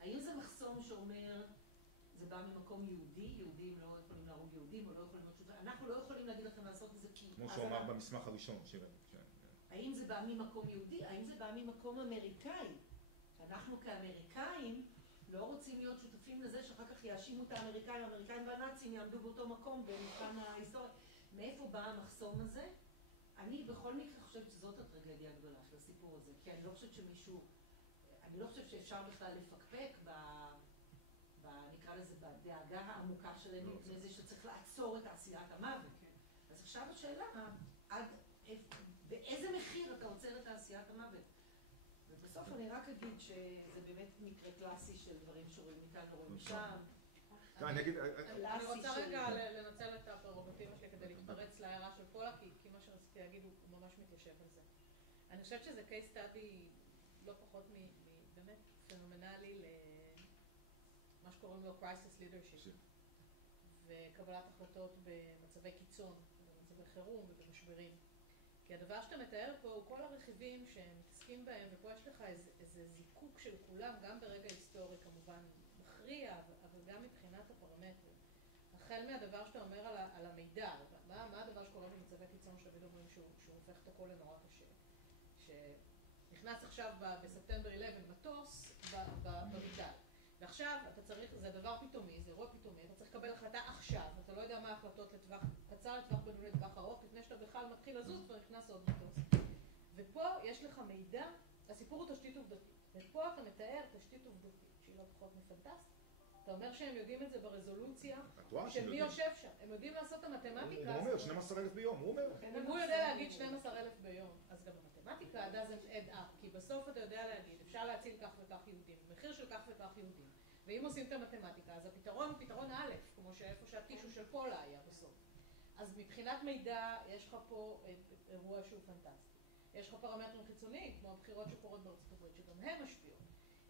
האם זה מחסום שאומר, זה בא ממקום יהודי, יהודים לא יכולים להרוג יהודים או לא יכולים להיות שותפים, אנחנו לא יכולים להגיד לכם לעשות את זה כי... כמו שהוא אמר במסמך הראשון, האם זה בא ממקום יהודי? האם זה בא ממקום אמריקאי? אנחנו כאמריקאים לא רוצים להיות שותפים לזה שאחר כך יאשימו את האמריקאים והנאצים יעמדו באותו מקום במבחן ההיסטוריה. מאיפה בא המחסום הזה? אני בכל מקרה חושבת שזאת הטרגדיה הגדולה של הסיפור הזה, כי אני לא חושבת שמישהו, אני לא חושבת שאפשר בכלל לפקפק נקרא לזה, בדאגה העמוקה שלהם מפני זה שצריך לעצור את תעשיית המוות. אז עכשיו השאלה, באיזה מחיר אתה עוצר את תעשיית המוות? ובסוף אני רק אגיד שזה באמת מקרה קלאסי של דברים שרואים מכאן, רואים משם. אני רוצה רגע לנצל את הפררוגטיבה שלי כדי להתפרץ להערה של פולה, כי מה שרציתי להגיד הוא ממש מתיישב על זה. אני חושבת שזה case study לא פחות באמת פנומנלי למה שקוראים לו crisis leadership וקבלת החלטות במצבי קיצון, במצבי חירום ובמשברים. כי הדבר שאתה מתאר פה הוא כל הרכיבים שהם מתעסקים בהם, ופה יש לך איזה זיקוק של כולם, גם ברגע היסטורי כמובן מכריע, אבל גם מבחינת הפרמטרים. החל מהדבר שאתה אומר על המידע, מה הדבר שקורה במצבי קיצון שתמיד אומרים שהוא הופך את הכל לנורא קשה? שנכנס עכשיו בספטמבר 11 מטוס במידע. ועכשיו אתה צריך, זה דבר פתאומי, זה אירוע פתאומי, אתה צריך לקבל החלטה עכשיו, אתה לא יודע מה ההחלטות לטווח קצר, לטווח בינוני, לטווח ארוך, לפני שאתה בכלל מתחיל לזוז ונכנס עוד מטוס. ופה יש לך מידע, הסיפור הוא תשתית עובדתית, ופה אתה מתאר תשתית עובדתית, שהיא לא פחות מפנטסטית. אתה אומר שהם יודעים את זה ברזולוציה, של מי יושב שם, הם יודעים לעשות את המתמטיקה. הוא אומר 12,000 ביום, הוא אומר. אם הוא יודע להגיד 12,000 ביום, אז גם המתמטיקה doesn't add up, כי בסוף אתה יודע להגיד, אפשר להציל כך וכך יהודים, מחיר של כך וכך יהודים. ואם עושים את המתמטיקה, אז הפתרון הוא פתרון א', כמו שאיפה שהטישו של פולה היה בסוף. אז מבחינת מידע, יש לך פה אירוע שהוא פנטסטי. יש לך פרמטרים חיצוניים, כמו הבחירות שקורות בארצות הברית, שגם הם משפיעות.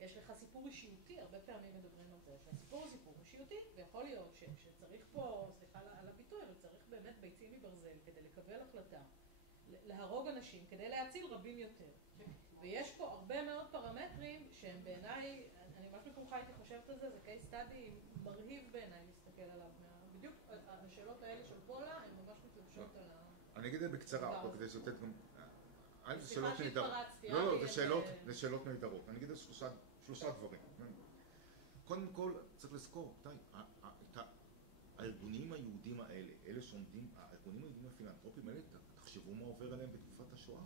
יש לך סיפור אישיותי, הרבה פעמים מדברים על זה, שהסיפור הוא סיפור אישיותי, ויכול להיות שצריך פה, סליחה על הביטוי, אבל צריך באמת ביצים מברזל כדי לקבל החלטה, להרוג אנשים, כדי להציל רבים יותר. ויש פה הרבה מאוד פרמטרים שהם בעיניי, אני ממש במקומך הייתי חושבת על זה, זה case study מרהיב בעיניי להסתכל עליו. בדיוק השאלות האלה של פולה, הן ממש מתלבשות על אני אגיד את זה בקצרה, כדי לתת גם... סליחה שהתפרצתי. לא, זה שאלות נהדרות. אני אגיד שלושה דברים. קודם כל, צריך לזכור, הארגונים היהודים האלה, אלה שעומדים, הארגונים היהודים הפילנטרופיים האלה, תחשבו מה עובר עליהם בתקופת השואה.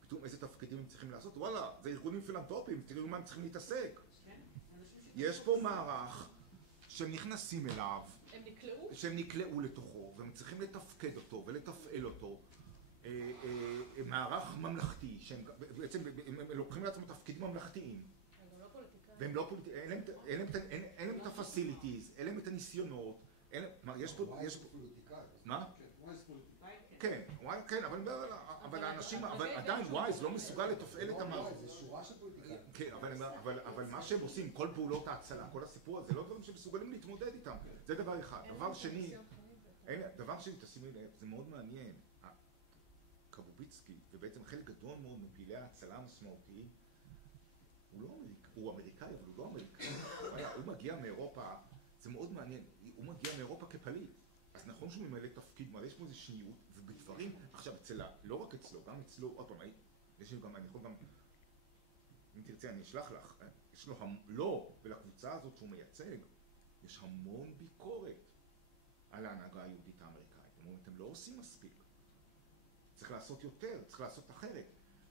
פתאום איזה תפקידים הם צריכים לעשות? וואלה, זה ארגונים פילנטרופיים, תראו מה הם צריכים להתעסק. יש פה מערך שהם נכנסים אליו, שהם נקלעו לתוכו, והם צריכים לתפקד אותו ולתפעל אותו. מערך ממלכתי, שהם בעצם לוקחים לעצמם תפקידים ממלכתיים. והם לא פוליטיקאים, אין להם את הפסיליטיז, אין להם את הניסיונות, יש פה... מה? כן, כן, אבל האנשים, אבל עדיין ווייז לא מסוגל לתפעל את המערכות. זה שורה של פוליטיקאים. כן, אבל מה שהם עושים, כל פעולות ההצלה, כל הסיפור הזה, לא דברים שמסוגלים להתמודד איתם. זה דבר אחד. דבר שני, תשימי לב, זה מאוד מעניין. קרוביצקי, ובעצם חלק גדול מאוד מפעילי ההצלה המשמעותיים, הוא אמריקאי, אבל הוא לא אמריקאי. הוא מגיע מאירופה, זה מאוד מעניין, הוא מגיע מאירופה כפליט. אז נכון שהוא ממלא תפקיד, יש פה איזו שניות, ובדברים, עכשיו לא רק אצלו, גם אצלו, עוד פעם, יש לי גם, אני יכול גם, אם תרצה אני אשלח לך, יש לו, לא, ולקבוצה הזאת שהוא מייצג, יש המון ביקורת על ההנהגה היהודית האמריקאית. הם אומרים, אתם לא עושים מספיק. צריך לעשות יותר, צריך לעשות אחרת.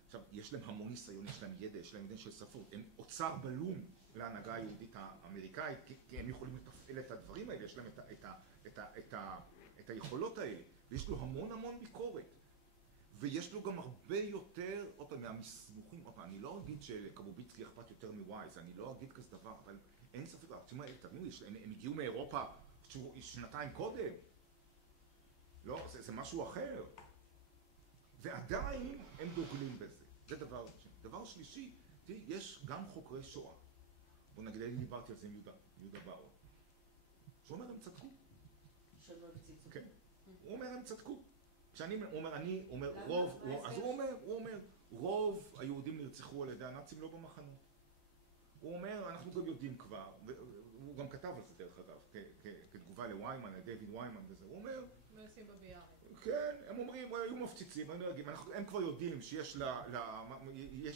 עכשיו, יש להם המון ניסיון, יש להם ידע, יש להם ידע של ספרות. הם אוצר בלום להנהגה היהודית האמריקאית, כי הם יכולים לתפעל את הדברים האלה, יש להם את היכולות האלה. ויש לו המון ביקורת. ויש לו גם הרבה יותר, עוד פעם, מהמסמוכים, עוד פעם, אני לא אגיד שלקרוביצקי אכפת יותר מווייז, אני לא אגיד כזה דבר, אבל אין ספק, תבינו, הם הגיעו מאירופה שנתיים קודם. לא, זה משהו אחר. ועדיין הם דוגלים בזה. זה דבר ראשון. דבר שלישי, תראי, יש גם חוקרי שואה. בוא נגיד, אני דיברתי על זה עם יהודה באואר. שהוא אומר, הם צדקו. כן. הוא אומר, הם צדקו. כשאני אומר, רוב, אז הוא אומר, רוב היהודים נרצחו על ידי הנאצים לא במחנות. הוא אומר, אנחנו גם יודעים כבר, והוא גם כתב על זה דרך אגב, כתגובה לוויימן, לדייוויד ויימן וזה, הוא אומר, מנסים בביאר. כן, הם אומרים, היו מפציצים, הם כבר יודעים שיש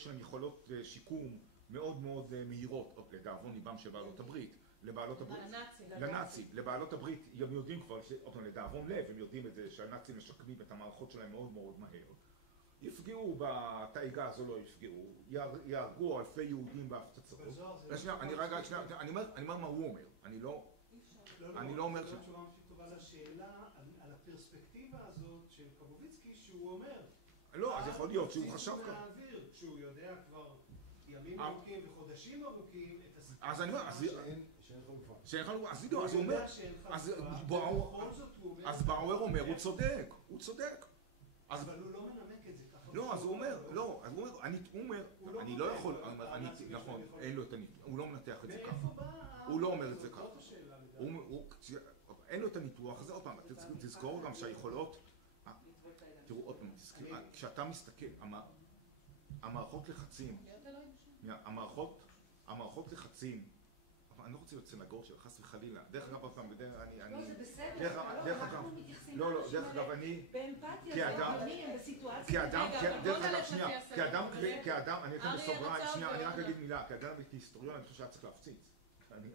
להם יכולות שיקום מאוד מהירות, לדאבון ליבם של בעלות הברית, לנאצים, לבעלות הברית, הם יודעים כבר, לדאבון לב, הם יודעים את זה שהנאצים משקמים את המערכות שלהם מאוד מהר. יפגעו בתאיגה הזו, לא יפגעו, יהרגו אלפי יהודים בהפצצות. אני אומר מה הוא אומר, אני לא אומר זו תשובה ממש טובה לשאלה על הפרספקטיבה הזאת של קרוביצקי שהוא אומר. לא, אז יכול להיות שהוא חשב ככה. כשהוא יודע כבר ימים ארוכים וחודשים ארוכים את הסיפור. אז אני אומר, שאין חלופה. אז הוא אומר, אז באואר אומר, הוא צודק. אבל הוא לא מנמק את זה ככה. לא, אז הוא אומר, אני לא יכול, נכון, אין לו את הניתוח, הוא לא מנתח את זה ככה. הוא לא אומר את זה ככה. אין לו את הניתוח הזה, עוד פעם, תזכור גם שהיכולות, תראו עוד פעם, כשאתה מסתכל, המערכות לחצים, המערכות לחצים, אני לא רוצה להיות סנגור של חס וחלילה, דרך אגב, עוד פעם, לא, זה בסדר, אנחנו מתייחסים לאנשים האלה באמפתיה, הם בסיטואציה, כאדם, אני אתן בסוגריים, שנייה, אני רק אגיד מילה, כאדם וכהיסטוריון, אני חושב שהיה צריך להפציץ, אני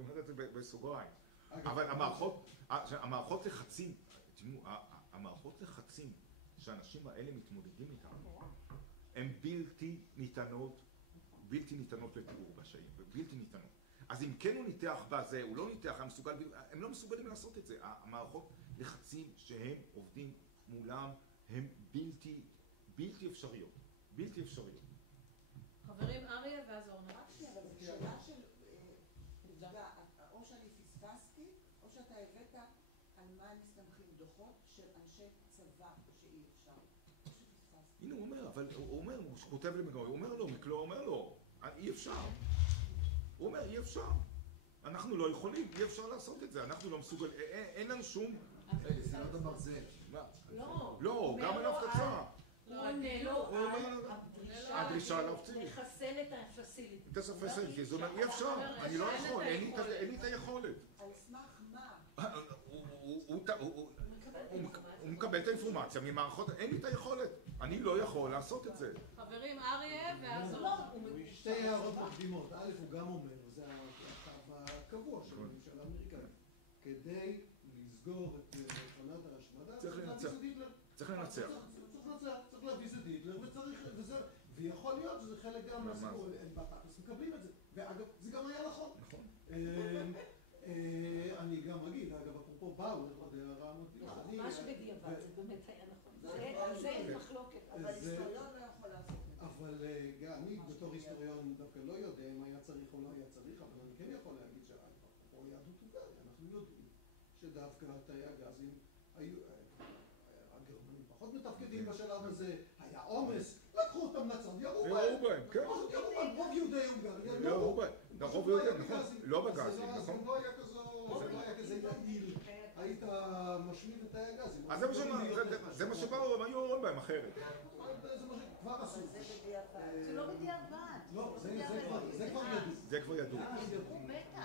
אומר את זה בסוגריים, אבל המערכות לחצים, תראו, המערכות לחצים שהאנשים האלה מתמודדים איתם, הן בלתי ניתנות לתיאור בשעים, בלתי ניתנות. אז אם כן הוא ניתח בזה, הוא לא ניתח, הם לא מסוגלים לעשות את זה. המערכות לחצים שהם עובדים מולם הם בלתי אפשריות. בלתי אפשריות. חברים, אריה ואז אורנה. רק שנייה, אבל זו שאלה של או שאני פספסתי, או שאתה הבאת על מה הם מסתמכים דוחות של אנשי צבא שאי אפשר. או שפספסתי. הנה הוא אומר, אבל הוא אומר, הוא כותב למגור, הוא אומר לו, מקלו אומר לו, אי אפשר. הוא אומר, אי אפשר. אנחנו לא יכולים, אי אפשר לעשות את זה. אנחנו לא מסוגל, אין לנו שום... זה לא דבר זה. לא, גם על הפצצה. הוא עונה לו הדרישה להפציץ. לחסל את הפסיליטי. את הפסיליטי, זאת אומרת, אי אפשר. אני לא יכול, אין לי את היכולת. על סמך מה? הוא מקבל את האינפורמציה ממערכות, אין לי את היכולת. אני לא יכול לעשות את זה. חברים, אריה ואז אורנה. שתי הערות מקדימות. א', הוא גם אומר, זה הקו הקבוע של הממשל האמריקאי. כדי לסגור את מכונת ההשמדה, צריך לנצח. צריך להביא זה דיטלר, ויכול להיות שזה חלק גם מהסיפור, הם בתכלס מקבלים את זה. ואגב, זה גם היה נכון. אני גם אגיד, אגב, אפרופו באואר, עוד הערה מודיעה. ממש בדיעבד, זה באמת היה נכון. על זה אין מחלוקת. אבל היסטוריון לא יכול לעשות את זה. אבל אני בתור היסטוריון דווקא לא יודע אם היה צריך או לא היה צריך, אבל אני כן יכול להגיד שאפרופו יהדות הונגריה, אנחנו יודעים שדווקא תאי הגזים היו, הגרמנים פחות פחות מתפקדים בשלב הזה, היה עומס, לקחו אותם לצד, ירו בהם, כן. רוב יהודי הונגריה, ירו בהם, רוב יהודי, נכון, לא בגזים, נכון. זה לא היה כזה יעיל, היית משמיד את תאי הגזים. אז זה מה שבאו, הם היו יורים בהם אחרת. זה מה שכבר עשו. זה לא בדיעבד. לא, זה כבר ידעו.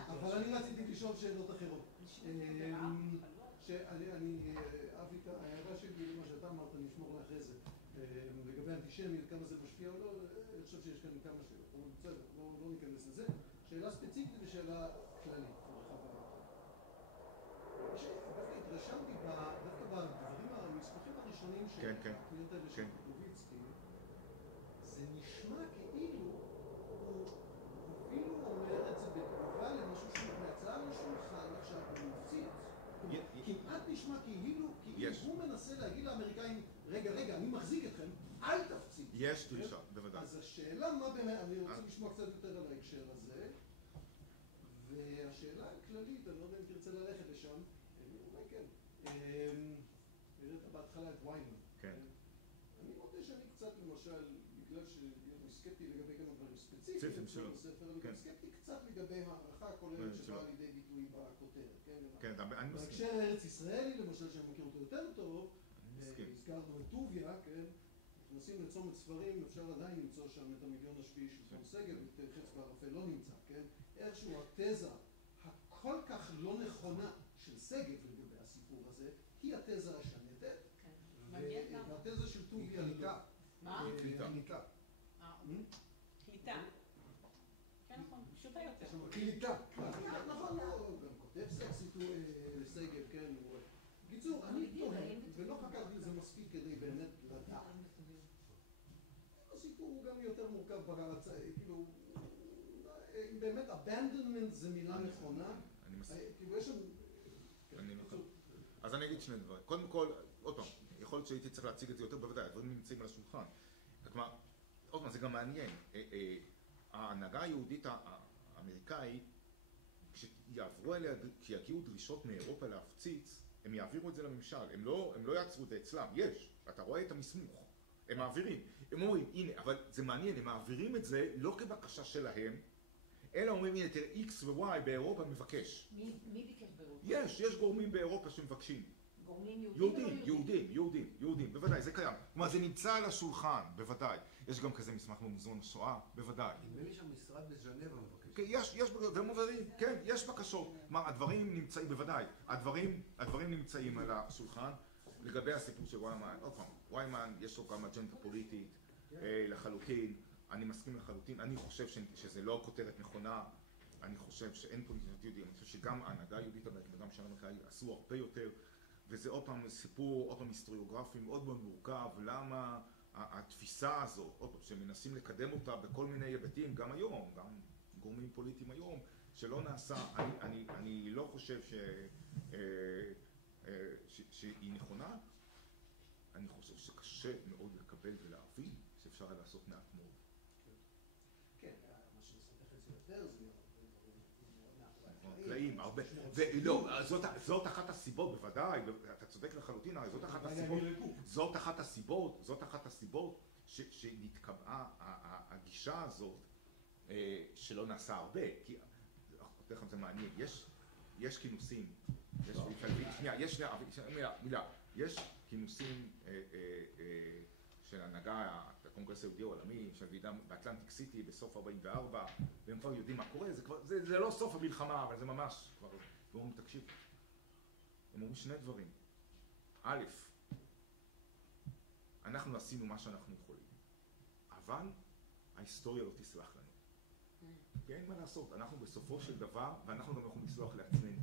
אבל אני רציתי לשאול שאלות אחרות. שאני, אבי, ההערה שלי למה שאתה אמרת, אני אשמור לאחרי זה, לגבי אנטישמיות, כמה זה משפיע או לא, אני חושב שיש כאן כמה שאלות, אבל בסדר, לא ניכנס לזה. שאלה ספציפית ושאלה כללית, רחבה. דווקא התרשמתי דווקא בדברים המסמכים הראשונים של התוכניות האלה של קוטוביצקי, זה נשמע כאילו הוא אפילו אומר את זה בתגובה למשהו שנמצא על השולחן עכשיו במפציץ. כמעט נשמע כאילו הוא מנסה להגיד לאמריקאים, רגע, אני מחזיק אתכם, אל תפציץ. יש דרישה, בוודאי. אז השאלה מה באמת, אני רוצה לשמוע קצת יותר על ההקשר הזה, והשאלה הכללית, אני לא יודע אם תרצה ללכת לשם, אולי כן. הראית בהתחלה את ויימן. כן. אני מודה שאני קצת, למשל, בגלל שאני סקפטי לגבי כמה דברים ספציפיים, אני גם סקפטי קצת לגבי הערכה הכוללת שבאה לידי ביטוי בכותרת. כן, אני מסכים. בהקשר הארץ ישראלי, למשל, שאני מכיר אותו יותר טוב, הזכרנו את טוביה, כן? נכנסים לצומת ספרים, אפשר עדיין למצוא שם את המיליון השביעי של פון סגל, את חץ בערפל לא נמצא, כן? איכשהו התזה הכל כך לא נכונה של סגל לגבי הסיפור הזה, היא התזה השנתת, והתזה של טוביה ניקה. מה? ניקה. קליטה. כן, נכון, פשוטה יותר. קליטה. נכון, גם כותב סיפור סגל, כן? בקיצור, אני תוהה, ולא חקרתי את זה מספיק כדי באמת לדעת. הסיפור הוא גם יותר מורכב ברצה, כאילו, אם באמת abandonment זה מילה נכונה, כאילו יש שם... אז אני אגיד שני דברים. קודם כל, עוד פעם, יכול להיות שהייתי צריך להציג את זה יותר בוודאי, הדברים נמצאים על השולחן. כלומר, עוד פעם, זה גם מעניין. ההנהגה היהודית האמריקאית, כשיעברו אליה, כשיגיעו דרישות מאירופה להפציץ, הם יעבירו את זה לממשל, הם לא יעצרו את זה אצלם, יש, אתה רואה את המסמוך, הם מעבירים, הם אומרים, הנה, אבל זה מעניין, הם מעבירים את זה לא כבקשה שלהם, אלא אומרים, הנה, תראה, X ו-Y באירופה מבקש. מי ביקש באירופה? יש גורמים באירופה שמבקשים. גורמים יהודים, בוודאי, זה קיים. כלומר, זה נמצא על השולחן, בוודאי. יש גם כזה מסמך במוזיאון השואה, בוודאי. נדמה לי שהמשרד בז'נבה מבקש. כן, יש, ומובהרים, כן, יש בקשות. כלומר, הדברים נמצאים, בוודאי, הדברים נמצאים על השולחן. לגבי הסיפור של ויימן, עוד פעם, ויימן יש לו גם אג'נדה פוליטית לחלוטין, אני מסכים לחלוטין, אני חושב שזה לא כותרת נכונה, אני חושב שאין פוליטיות יהודית, אני חושב שגם ההנהגה היהודית וגם של המחאה עשו הרבה יותר, וזה עוד פעם סיפור, עוד פעם היסטוריוגרפי מאוד מאוד מורכב, למה התפיסה הזאת, עוד פעם, שמנסים לקדם אותה בכל מיני היבטים, גם היום, גם גורמים פוליטיים היום, שלא נעשה, אני לא חושב שהיא נכונה, אני חושב שקשה מאוד לקבל ולהבין שאפשר לעשות מעט מאוד. כן, מה שנסתכל את זה יותר זה קלעים, הרבה, ולא, זאת אחת הסיבות, בוודאי, אתה צודק לחלוטין, הרי זאת אחת הסיבות שנתקבעה הגישה הזאת שלא נעשה הרבה, כי תכף זה מעניין, יש כינוסים, יש כינוסים של הנהגה, הקונגרס היהודי העולמי, של ועידה באטלנטיק סיטי בסוף 44, והם כבר יודעים מה קורה, זה לא סוף המלחמה, אבל זה ממש כבר, ואומרים, תקשיב, הם אומרים שני דברים. א', אנחנו עשינו מה שאנחנו יכולים, אבל ההיסטוריה לא תסלח לנו. כי אין מה לעשות, אנחנו בסופו של דבר, ואנחנו גם יכולים לסלוח לעצמנו.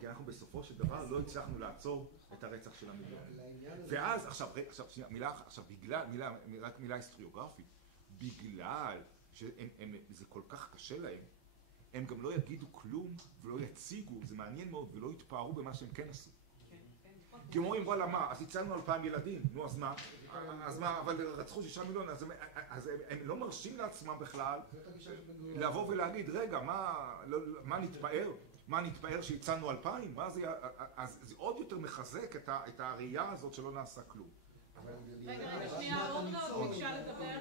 כי אנחנו בסופו של דבר לא הצלחנו לעצור את הרצח של המיליונים. ואז, עכשיו, רק מילה היסטוריוגרפית, בגלל שזה כל כך קשה להם, הם גם לא יגידו כלום ולא יציגו, זה מעניין מאוד, ולא יתפארו במה שהם כן עשו. כי הם אומרים, וואלה, מה, אז הצלנו 2,000 ילדים, נו, אז מה, אבל רצחו 6 מיליון, אז הם לא מרשים לעצמם בכלל לבוא ולהגיד, רגע, מה נתפאר? מה נתפאר שהצלנו 2,000? אז זה עוד יותר מחזק את הראייה הזאת שלא נעשה כלום. רגע, שנייה, אורנה עוד ביקשה לדבר.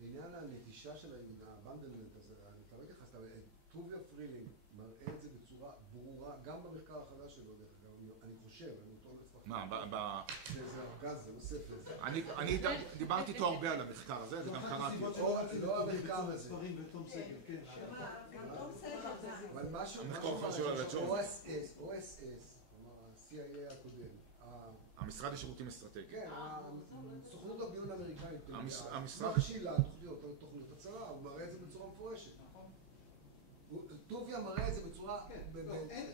לעניין הנטישה של הבנדלמנט הזה, אני כבר לא התייחסת, אבל טוביה פרילינג מראה את זה בצורה ברורה, גם במחקר החדש שלו, דרך אגב, אני חושב, אני אותו מצטרף. מה, זה ארגז, זה נוסף לזה. אני דיברתי איתו הרבה על המחקר הזה, וגם קראתי. לא המחקר הזה. ספרים וטום סגל, כן. גם תום סגל. אבל משהו, OSS, כלומר ה-CIA הקודם. המשרד לשירותים אסטרטגיים. כן, סוכנות הביון האמריקאית. המשרד מכשילה תוכניות הצלה, הוא מראה את זה בצורה מפורשת. טוביה מראה את זה בצורה...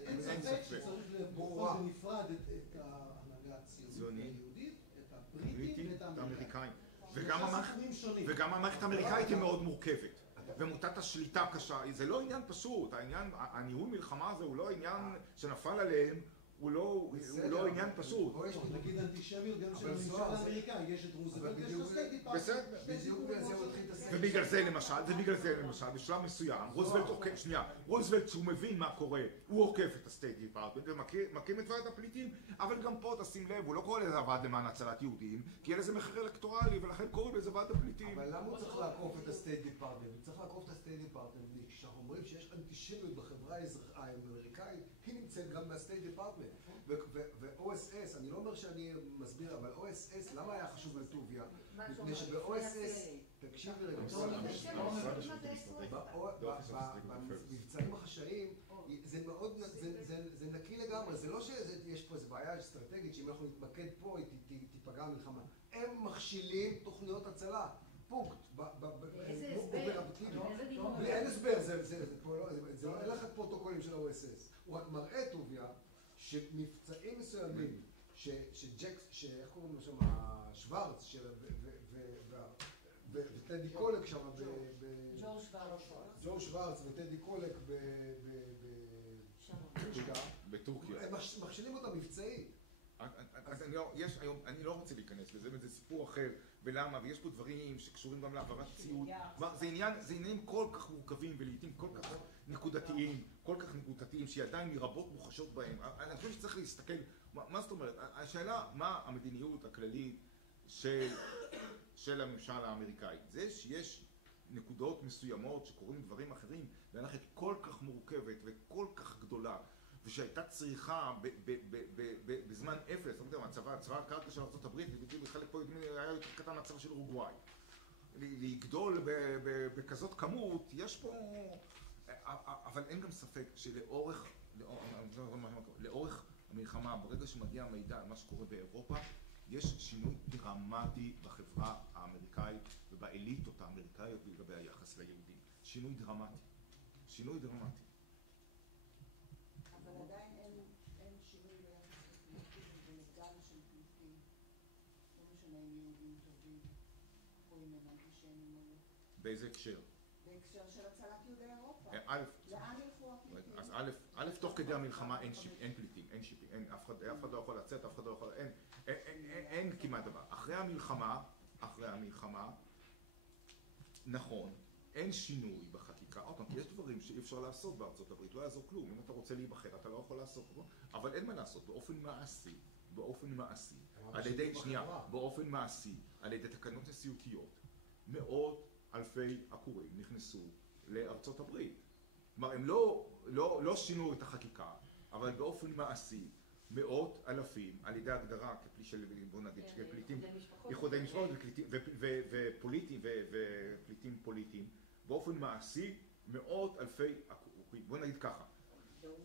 אין ספק שצריך לבחור בנפרד את ההנהגה הציונית היהודית, את הבריטים ואת האמריקאים. וגם המערכת האמריקאית היא מאוד מורכבת. ומוטת השליטה קשה, זה לא עניין פשוט, הניהול מלחמה הזה הוא לא עניין שנפל עליהם, הוא לא עניין פשוט. נגיד אנטישמיות גם של הממשל האמריקאי, יש את רוזוולט ויש את הסטייט דיפארטמנט. בסדר, ובגלל זה למשל, בשלב מסוים, רוזוולט שהוא מבין מה קורה, הוא עוקף את הסטייט דיפארטמנט ומקים את ועדת הפליטים, אבל גם פה תשים לב, הוא לא קורא לזה ועד למען הצלת יהודים, כי אין לזה מחיר אלקטורלי ולכן קוראים לזה ועדת הפליטים. אבל למה הוא צריך לעקוף את הסטייט דיפארטמנט? הוא צריך לעקוף את הסטייט דיפארטמנט, כשאנחנו אומרים שיש אנטישמיות בחברה האמריקאית, היא נמצאת גם בסטייט דיפארטמנט. ו-OSS, אני לא אומר שאני מסביר, אבל OSS, למה היה חשוב לטוביה? מפני שב-OSS, תקשיבי רגע, במבצעים החשאיים, זה נקי לגמרי, זה לא שיש פה איזו בעיה אסטרטגית, שאם אנחנו נתמקד פה, היא תיפגע המלחמה. הם מכשילים תוכניות הצלה. פונקט. איזה הסבר? אין הסבר, אין לך פרוטוקולים של ה-OSS. הוא מראה טוביה שמבצעים מסוימים, שאיך קוראים לו שם, שוורץ, וטדי קולק שם, ג'ורג' שוורץ וטדי קולק בטורקיה. הם מכשילים אותה מבצעית. אז אני לא רוצה להיכנס לזה, וזה סיפור אחר, ולמה, ויש פה דברים שקשורים גם להעברת ציוד. זה עניינים כל כך מורכבים ולעיתים כל כך נקודתיים, שעדיין מרבות מוחשות בהם. אני חושב שצריך להסתכל, מה זאת אומרת? השאלה, מה המדיניות הכללית של הממשל האמריקאי? זה שיש נקודות מסוימות שקורים דברים אחרים, והלכת כל כך מורכבת וכל כך גדולה, ושהייתה צריכה בזמן אפס, לא יודע, צבא הקרקע של ארצות הברית, בחלק פה היה יותר קטן מהצבא של אורוגוואי. לגדול בכזאת כמות, יש פה... אבל אין גם ספק שלאורך המלחמה, ברגע שמגיע המידע על מה שקורה באירופה, יש שינוי דרמטי בחברה האמריקאית ובאליטות האמריקאיות לגבי היחס ליהודים. שינוי דרמטי. אבל עדיין אין שינוי ביחס לפליטים ולגל של פליטים. לא משנה אם יהודים טובים או אם הם אנטישמים או לא. באיזה הקשר? בהקשר של הצלת יהודי אירופה. לאן ילכו הפליטים? אז תוך כדי המלחמה אין פליטים, אין שיפים, אף אחד לא יכול לצאת, אף אחד לא יכול... אין כמעט דבר. אחרי המלחמה, נכון, אין שינוי בחקיקה. עוד פעם, כי יש דברים שאי אפשר לעשות בארצות הברית, לא יעזור כלום. אם אתה רוצה להיבחר, אתה לא יכול לעשות. אבל אין מה לעשות, באופן מעשי, על ידי תקנות נשיאותיות, מאות אלפי עקורים נכנסו לארצות הברית. כלומר, הם לא שינו את החקיקה, אבל באופן מעשי, מאות אלפים, על ידי הגדרה בוא נגיד, פליטים, איחודי משפחות ופליטים פוליטיים, באופן מעשי, מאות אלפי עקורים. בוא נגיד ככה,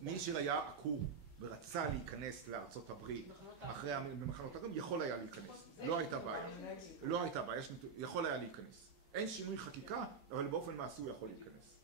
מי שהיה עקור ורצה להיכנס לארצות הברית אחרי במחנות הגרים, יכול היה להיכנס. לא הייתה בעיה, יכול היה להיכנס. אין שינוי חקיקה, אבל באופן מעשי הוא יכול להיכנס.